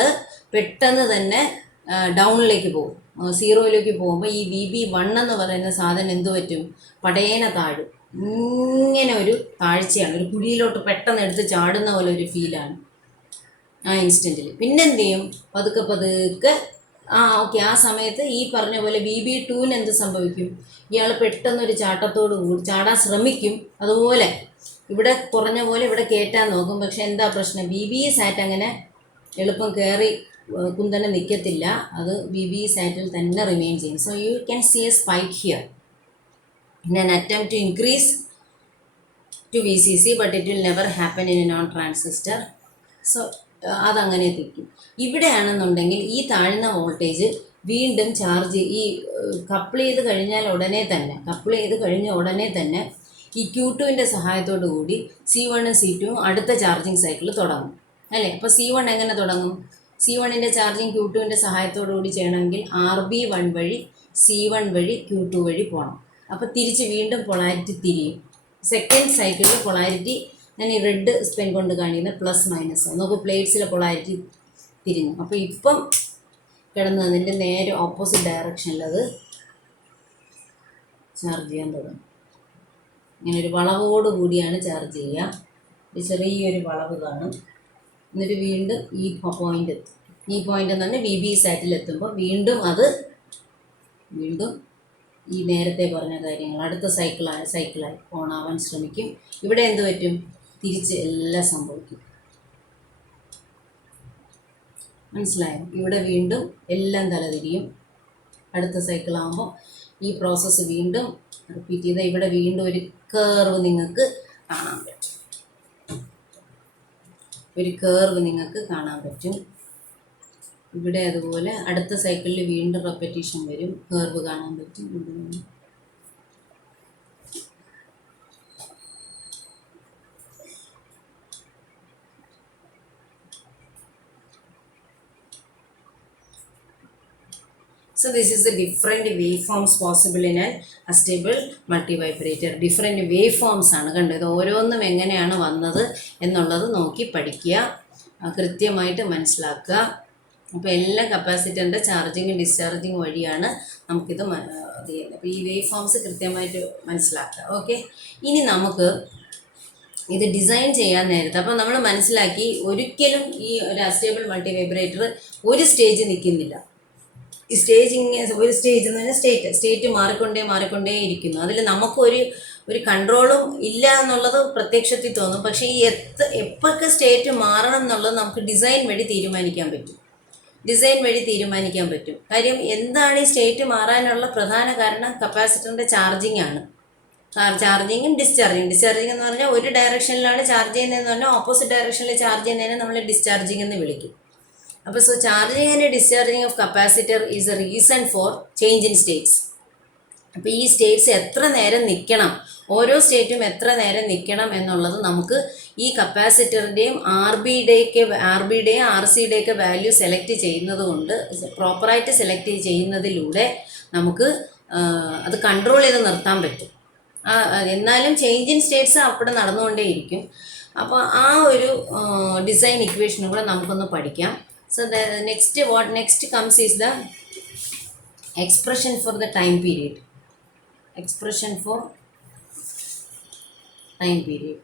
പെട്ടെന്ന് തന്നെ ഡൗണിലേക്ക് പോകും, സീറോയിലേക്ക് പോകുമ്പോൾ ഈ VB1 എന്ന് പറയുന്ന സാധനം എന്തു പറ്റും? പടേനെ താഴും. ഇങ്ങനെ ഒരു താഴ്ചയാണ്, ഒരു കുഴിയിലോട്ട് പെട്ടെന്ന് എടുത്ത് ചാടുന്ന പോലെ ഒരു ഫീലാണ് ആ ഇൻസ്റ്റൻറ്റിൽ. പിന്നെന്ത് ചെയ്യും? പതുക്കെ ഓക്കെ, ആ സമയത്ത് ഈ പറഞ്ഞ പോലെ VB2-ന് എന്ത് സംഭവിക്കും? ഇയാൾ പെട്ടെന്നൊരു ചാട്ടത്തോട് കൂടി ചാടാൻ ശ്രമിക്കും. അതുപോലെ ഇവിടെ കുറഞ്ഞ പോലെ ഇവിടെ കയറ്റാൻ നോക്കും. പക്ഷെ എന്താ പ്രശ്നം? VB സാറ്റ് എളുപ്പം കയറി കുന്തനെ നിൽക്കത്തില്ല. അത് VB സാറ്റിൽ തന്നെ റിമെയിൻ ചെയ്യും. So you can see A spike here in an attempt to increase to VCC, but it will never happen in a non-transistor. So അതങ്ങനെ എത്തിക്കും. ഇവിടെയാണെന്നുണ്ടെങ്കിൽ ഈ താഴ്ന്ന വോൾട്ടേജ് വീണ്ടും ചാർജ് കപ്പിൾ ചെയ്ത് കഴിഞ്ഞ ഉടനെ തന്നെ ഈ Q2-ൻ്റെ സഹായത്തോടു കൂടി C1-ഉം C2-ഉം അടുത്ത ചാർജിങ് സൈക്കിൾ തുടങ്ങും അല്ലേ? അപ്പോൾ C1 എങ്ങനെ തുടങ്ങും? C1-ൻ്റെ ചാർജിങ് Q2-ൻ്റെ സഹായത്തോടു കൂടി ചെയ്യണമെങ്കിൽ RB1 വഴി C1 വഴി Q2 വഴി പോകണം. അപ്പോൾ തിരിച്ച് വീണ്ടും പൊളാരിറ്റി തിരിയും. സെക്കൻഡ് സൈക്കിളിൽ പൊളാരിറ്റി ഞാൻ ഈ റെഡ് സ്പെൻ കൊണ്ട് കാണിക്കുന്ന പ്ലസ് മൈനസ് നമുക്ക് പ്ലേറ്റ്സിലെ പൊളാരിറ്റി തിരിഞ്ഞു. അപ്പോൾ ഇപ്പം കിടന്ന് അതിൻ്റെ നേരെ ഓപ്പോസിറ്റ് ഡയറക്ഷനിലത് ചാർജ് ചെയ്യാൻ തുടങ്ങും. ഇങ്ങനെ ഒരു വളവോട് കൂടിയാണ് ചാർജ് ചെയ്യുക. ഒരു ചെറിയൊരു വളവ് കാണും. എന്നിട്ട് വീണ്ടും ഈ പോയിൻ്റ് എത്തും. ഈ പോയിൻ്റ് എന്ന് പറഞ്ഞാൽ VB സാറ്റിലെത്തുമ്പോൾ വീണ്ടും ഈ നേരത്തെ പറഞ്ഞ കാര്യങ്ങൾ അടുത്ത സൈക്കിളായി ഓണാവാൻ ശ്രമിക്കും. ഇവിടെ എന്ത് പറ്റും? തിരിച്ച് എല്ലാം സംഭവിക്കും. മനസ്സിലായോ? ഇവിടെ വീണ്ടും എല്ലാം തലതിരിയും. അടുത്ത സൈക്കിളാകുമ്പോൾ ഈ പ്രോസസ്സ് വീണ്ടും റിപ്പീറ്റ് ചെയ്താൽ ഇവിടെ വീണ്ടും ഒരു കേർവ് നിങ്ങൾക്ക് കാണാൻ പറ്റും. ഇവിടെ അതുപോലെ അടുത്ത സൈക്കിളിൽ വീണ്ടും റെപ്പറ്റീഷൻ വരും, കേർവ് കാണാൻ പറ്റും. So this is the different waveforms possible in an astable multivibrator. Different waveforms ആണ് കണ്ടത്. ഇത് ഓരോന്നും എങ്ങനെയാണ് വന്നത് എന്നുള്ളത് നോക്കി പഠിക്കുക, കൃത്യമായിട്ട് മനസ്സിലാക്കുക. അപ്പോൾ എല്ലാ കപ്പാസിറ്ററിൻ്റെ ചാർജിങ്ങും ഡിസ്ചാർജിങ് വഴിയാണ് നമുക്കിത് ചെയ്യുന്നത്. അപ്പോൾ ഈ വേവ് ഫോംസ് കൃത്യമായിട്ട് മനസ്സിലാക്കുക. ഓക്കെ, ഇനി നമുക്ക് ഇത് ഡിസൈൻ ചെയ്യാൻ നേരത്തെ അപ്പോൾ നമ്മൾ മനസ്സിലാക്കി ഒരിക്കലും ഈ ഒരു അസ്റ്റേബിൾ മൾട്ടി വൈബ്രേറ്റർ ഒരു സ്റ്റേജ് നിൽക്കുന്നില്ല. ഈ ഒരു സ്റ്റേജ് എന്ന് പറഞ്ഞാൽ സ്റ്റേറ്റ് മാറിക്കൊണ്ടേ ഇരിക്കുന്നു. അതിൽ നമുക്കൊരു കൺട്രോളും ഇല്ല എന്നുള്ളത് പ്രത്യക്ഷത്തിൽ തോന്നും. പക്ഷേ ഈ എപ്പോഴൊക്കെ സ്റ്റേറ്റ് മാറണം എന്നുള്ളത് നമുക്ക് ഡിസൈൻ വഴി തീരുമാനിക്കാൻ പറ്റും. കാര്യം എന്താണ് ഈ സ്റ്റേറ്റ് മാറാനുള്ള പ്രധാന കാരണം? കപ്പാസിറ്ററിൻ്റെ ചാർജിങ് ആണ്. ചാർജിങ്ങും ഡിസ്ചാർജിങ് എന്ന് പറഞ്ഞാൽ ഒരു ഡയറക്ഷനിലാണ് ചാർജ് ചെയ്യുന്നതെന്ന് പറഞ്ഞാൽ ഓപ്പോസിറ്റ് ഡയറക്ഷനിൽ ചാർജ് ചെയ്യുന്നതിനെ നമ്മൾ ഡിസ്ചാർജിങ് എന്ന് വിളിക്കും. അപ്പോൾ charging and discharging of capacitor is A reason for change in States. അപ്പോൾ ഈ സ്റ്റേറ്റ്സ് എത്ര നേരം നിൽക്കണം, ഓരോ സ്റ്റേറ്റും എത്ര നേരം നിൽക്കണം എന്നുള്ളത് നമുക്ക് ഈ കപ്പാസിറ്ററിൻ്റെയും RBയുടെയും RCയുടെയൊക്കെ വാല്യൂ സെലക്ട് ചെയ്യുന്നത് കൊണ്ട്, പ്രോപ്പറായിട്ട് സെലക്ട് ചെയ്യുന്നതിലൂടെ നമുക്ക് അത് കൺട്രോൾ ചെയ്ത് നിർത്താൻ പറ്റും. എന്നാലും ചേഞ്ച് ഇൻ സ്റ്റേറ്റ്സ് അവിടെ നടന്നുകൊണ്ടേയിരിക്കും. അപ്പോൾ ആ ഒരു ഡിസൈൻ ഇക്വേഷനും കൂടെ നമുക്കൊന്ന് പഠിക്കാം. So the next comes is the expression for the time period. Expression for time period.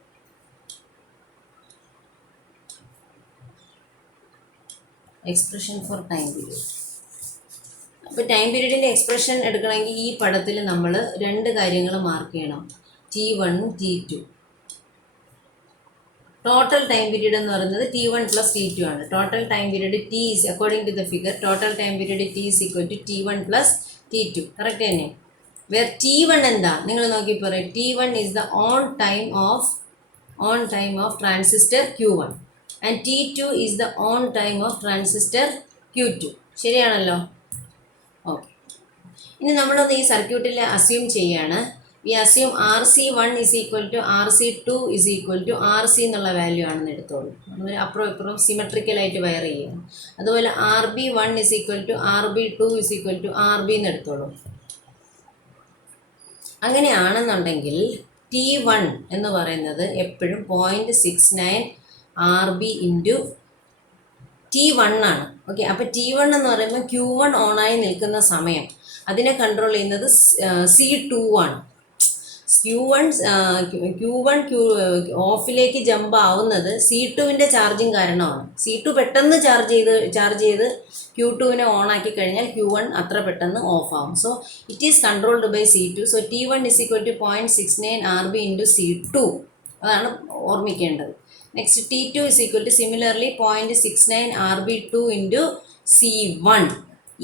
അപ്പോൾ ടൈം പീരീഡിൻ്റെ എക്സ്പ്രഷൻ എടുക്കണമെങ്കിൽ ഈ പടത്തിൽ നമ്മൾ രണ്ട് കാര്യങ്ങൾ മാർക്ക് ചെയ്യണം, T1 T2. Total time period എന്ന് പറയുന്നത് T1 + T2 ആണ്. Total time period T is according to the figure, total time period T is equal to T1 + T2. Correct തന്നെ. വേർ T1 എന്താ നിങ്ങൾ നോക്കി പറയും. T1 is the on time of transistor Q1 and T2 is the on time of transistor Q2. ശരിയാണല്ലോ? Okay, ഇനി നമ്മളൊന്ന് ഈ സർക്യൂട്ടിൽ അസ്യൂം ചെയ്യാണ്. We assume RC1 is equal to RC2 is equal to RC എന്നുള്ള വാല്യൂ ആണെന്ന് എടുത്തോളൂ. നമ്മൾ അപ്പുറം സിമെട്രിക്കലായിട്ട് വയർ ചെയ്യുക. അതുപോലെ RB1 is equal to RB2 is equal to RB എന്ന് എടുത്തോളൂ. അങ്ങനെയാണെന്നുണ്ടെങ്കിൽ T1 എന്ന് പറയുന്നത് എപ്പോഴും 0.69 RB ഇൻറ്റു T1 ആണ്. ഓക്കെ, അപ്പോൾ T1 എന്ന് പറയുമ്പോൾ Q1 ഓണായി നിൽക്കുന്ന സമയം അതിനെ കൺട്രോൾ ചെയ്യുന്നത് C2 ആണ്. Q1 ഓഫിലേക്ക് ജമ്പ് ആവുന്നത് C2വിൻ്റെ ചാർജിങ് കാരണമാണ്. C2 പെട്ടെന്ന് ചാർജ് ചെയ്ത് Q2വിനെ ഓൺ ആക്കി കഴിഞ്ഞാൽ Q1 അത്ര പെട്ടെന്ന് ഓഫ് ആവും. So it is controlled by C2. So T1 is equal to 0.69 RB into C2. അതാണ് ഓർമ്മിക്കേണ്ടത്. Next T2 is equal to similarly 0.69 RB2 into C1.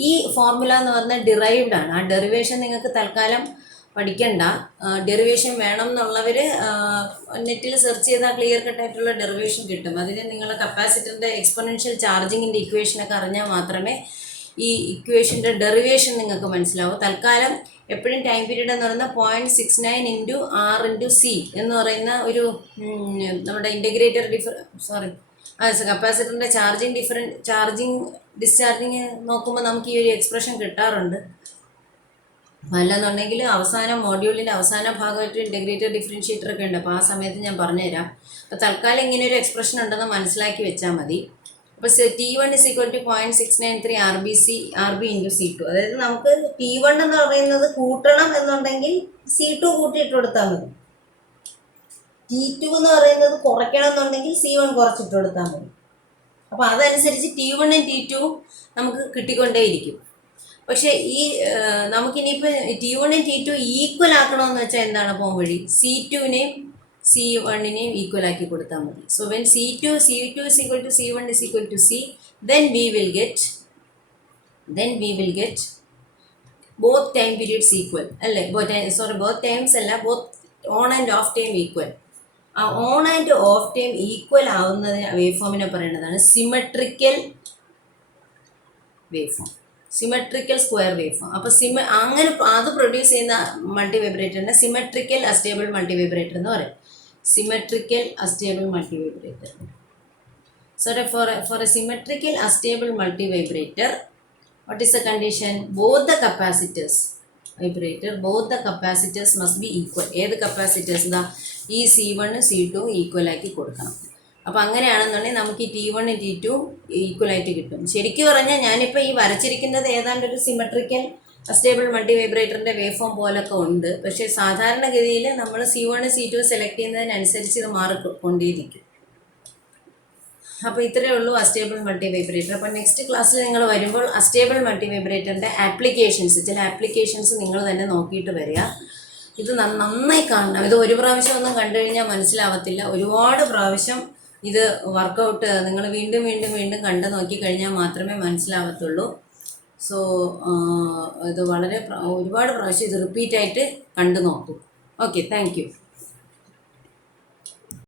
ഈ ഫോർമുല എന്ന് പറഞ്ഞാൽ ഡിറൈവ്ഡ് ആണ്. ആ ഡെറിവേഷൻ നിങ്ങൾക്ക് തൽക്കാലം പഠിക്കണ്ട. ഡെറിവേഷൻ വേണം എന്നുള്ളവർ നെറ്റിൽ സെർച്ച് ചെയ്താൽ ക്ലിയർ കട്ടായിട്ടുള്ള ഡെറിവേഷൻ കിട്ടും. അതിന് നിങ്ങൾ കപ്പാസിറ്ററിൻ്റെ എക്സ്പൊണൻഷ്യൽ ചാർജിങ്ങിൻ്റെ ഇക്വേഷനൊക്കെ അറിഞ്ഞാൽ മാത്രമേ ഈ ഇക്വേഷൻ്റെ ഡെറിവേഷൻ നിങ്ങൾക്ക് മനസ്സിലാവും. തൽക്കാലം എപ്പോഴും ടൈം പീരീഡ് എന്ന് പറയുന്നത് 0.69 ഇൻറ്റു R ഇൻറ്റു C എന്ന് പറയുന്ന ഒരു നമ്മുടെ ഇൻ്റഗ്രേറ്റർ കപ്പാസിറ്ററിൻ്റെ ചാർജിങ് ഡിസ്ചാർജിങ് നോക്കുമ്പോൾ നമുക്ക് ഈ ഒരു എക്സ്പ്രഷൻ കിട്ടാറുണ്ട്. അല്ലെന്നുണ്ടെങ്കിൽ മോഡ്യൂളിൻ്റെ അവസാന ഭാഗമായിട്ട് ഇൻ്റഗ്രേറ്റർ ഡിഫറൻഷ്യേറ്റർ ഒക്കെ ഉണ്ട്. അപ്പോൾ ആ സമയത്ത് ഞാൻ പറഞ്ഞുതരാം. അപ്പോൾ തൽക്കാലം ഇങ്ങനെ ഒരു എക്സ്പ്രഷൻ ഉണ്ടെന്ന് മനസ്സിലാക്കി വെച്ചാൽ മതി. അപ്പോൾ T1 is equal to 0.693 RB into C2. അതായത് നമുക്ക് T1 എന്ന് പറയുന്നത് കൂട്ടണം എന്നുണ്ടെങ്കിൽ C2 കൂട്ടിയിട്ട് കൊടുത്താൽ മതി. T2 എന്ന് പറയുന്നത് കുറയ്ക്കണം എന്നുണ്ടെങ്കിൽ C1 കുറച്ചിട്ട് കൊടുത്താൽ മതി. അപ്പോൾ അതനുസരിച്ച് T1 T2 നമുക്ക് കിട്ടിക്കൊണ്ടേയിരിക്കും. പക്ഷേ ഈ നമുക്കിനിയിപ്പോൾ T1 T2 ഈക്വൽ ആക്കണമെന്ന് വെച്ചാൽ എന്താണ് പോകാൻ വഴി? C2വിനെയും C1നെയും ഈക്വൽ ആക്കി കൊടുത്താൽ മതി. So when C2 is equal to C1 is equal to C, then we will get both time periods equal. അല്ലേ? both times അല്ല, both on and off time equal. ആ on and off time equal ആവുന്നതിന് wave ഫോമിനെ പറയുന്നതാണ് symmetrical wave form, symmetrical square wave form. അപ്പോൾ അങ്ങനെ അത് produce ചെയ്യുന്ന മൾട്ടി വൈബ്രേറ്ററിനെ സിമെട്രിക്കൽ അസ്റ്റേബിൾ മൾട്ടി വൈബ്രേറ്റർ എന്ന് പറയും. Symmetrical astable multivibrator. So for a symmetrical astable multivibrator, what is the condition? Both the capacitors must be equal. ഏത് capacitors? ഈ C1 C2 ഈക്വൽ ആക്കി കൊടുക്കണം. അപ്പോൾ അങ്ങനെയാണെന്നുണ്ടെങ്കിൽ നമുക്ക് ഈ T1 T2 ഈക്വലായിട്ട് കിട്ടും. ശരിക്കും പറഞ്ഞാൽ ഞാനിപ്പോൾ ഈ വരച്ചിരിക്കുന്നത് ഏതാണ്ട് ഒരു സിമെട്രിക്കൽ അസ്റ്റേബിൾ മൾട്ടി വൈബ്രേറ്ററിൻ്റെ വേവ് ഫോം പോലൊക്കെ ഉണ്ട്. പക്ഷേ സാധാരണഗതിയിൽ നമ്മൾ C1 C2 സെലക്ട് ചെയ്യുന്നതിനനുസരിച്ച് ഇത് മാറിക്കൊണ്ടിരിക്കും. അപ്പോൾ ഇത്രയേ ഉള്ളൂ അസ്റ്റേബിൾ മൾട്ടി വൈബ്രേറ്റർ. അപ്പോൾ നെക്സ്റ്റ് ക്ലാസ്സിൽ നിങ്ങൾ വരുമ്പോൾ അസ്റ്റേബിൾ മൾട്ടി വൈബ്രേറ്ററിൻ്റെ ചില ആപ്ലിക്കേഷൻസ് നിങ്ങൾ തന്നെ നോക്കിയിട്ട് വരിക. ഇത് നന്നായി കാണണം. ഇത് ഒരു പ്രാവശ്യം ഒന്നും കണ്ടു കഴിഞ്ഞാൽ മനസ്സിലാവത്തില്ല. ഒരുപാട് പ്രാവശ്യം ഇത് വർക്കൗട്ട് നിങ്ങൾ വീണ്ടും കണ്ടു നോക്കിക്കഴിഞ്ഞാൽ മാത്രമേ മനസ്സിലാവത്തുള്ളൂ. സോ ഇത് ഒരുപാട് പ്രാവശ്യം ഇത് റിപ്പീറ്റായിട്ട് കണ്ടു നോക്കൂ. Okay, thank you.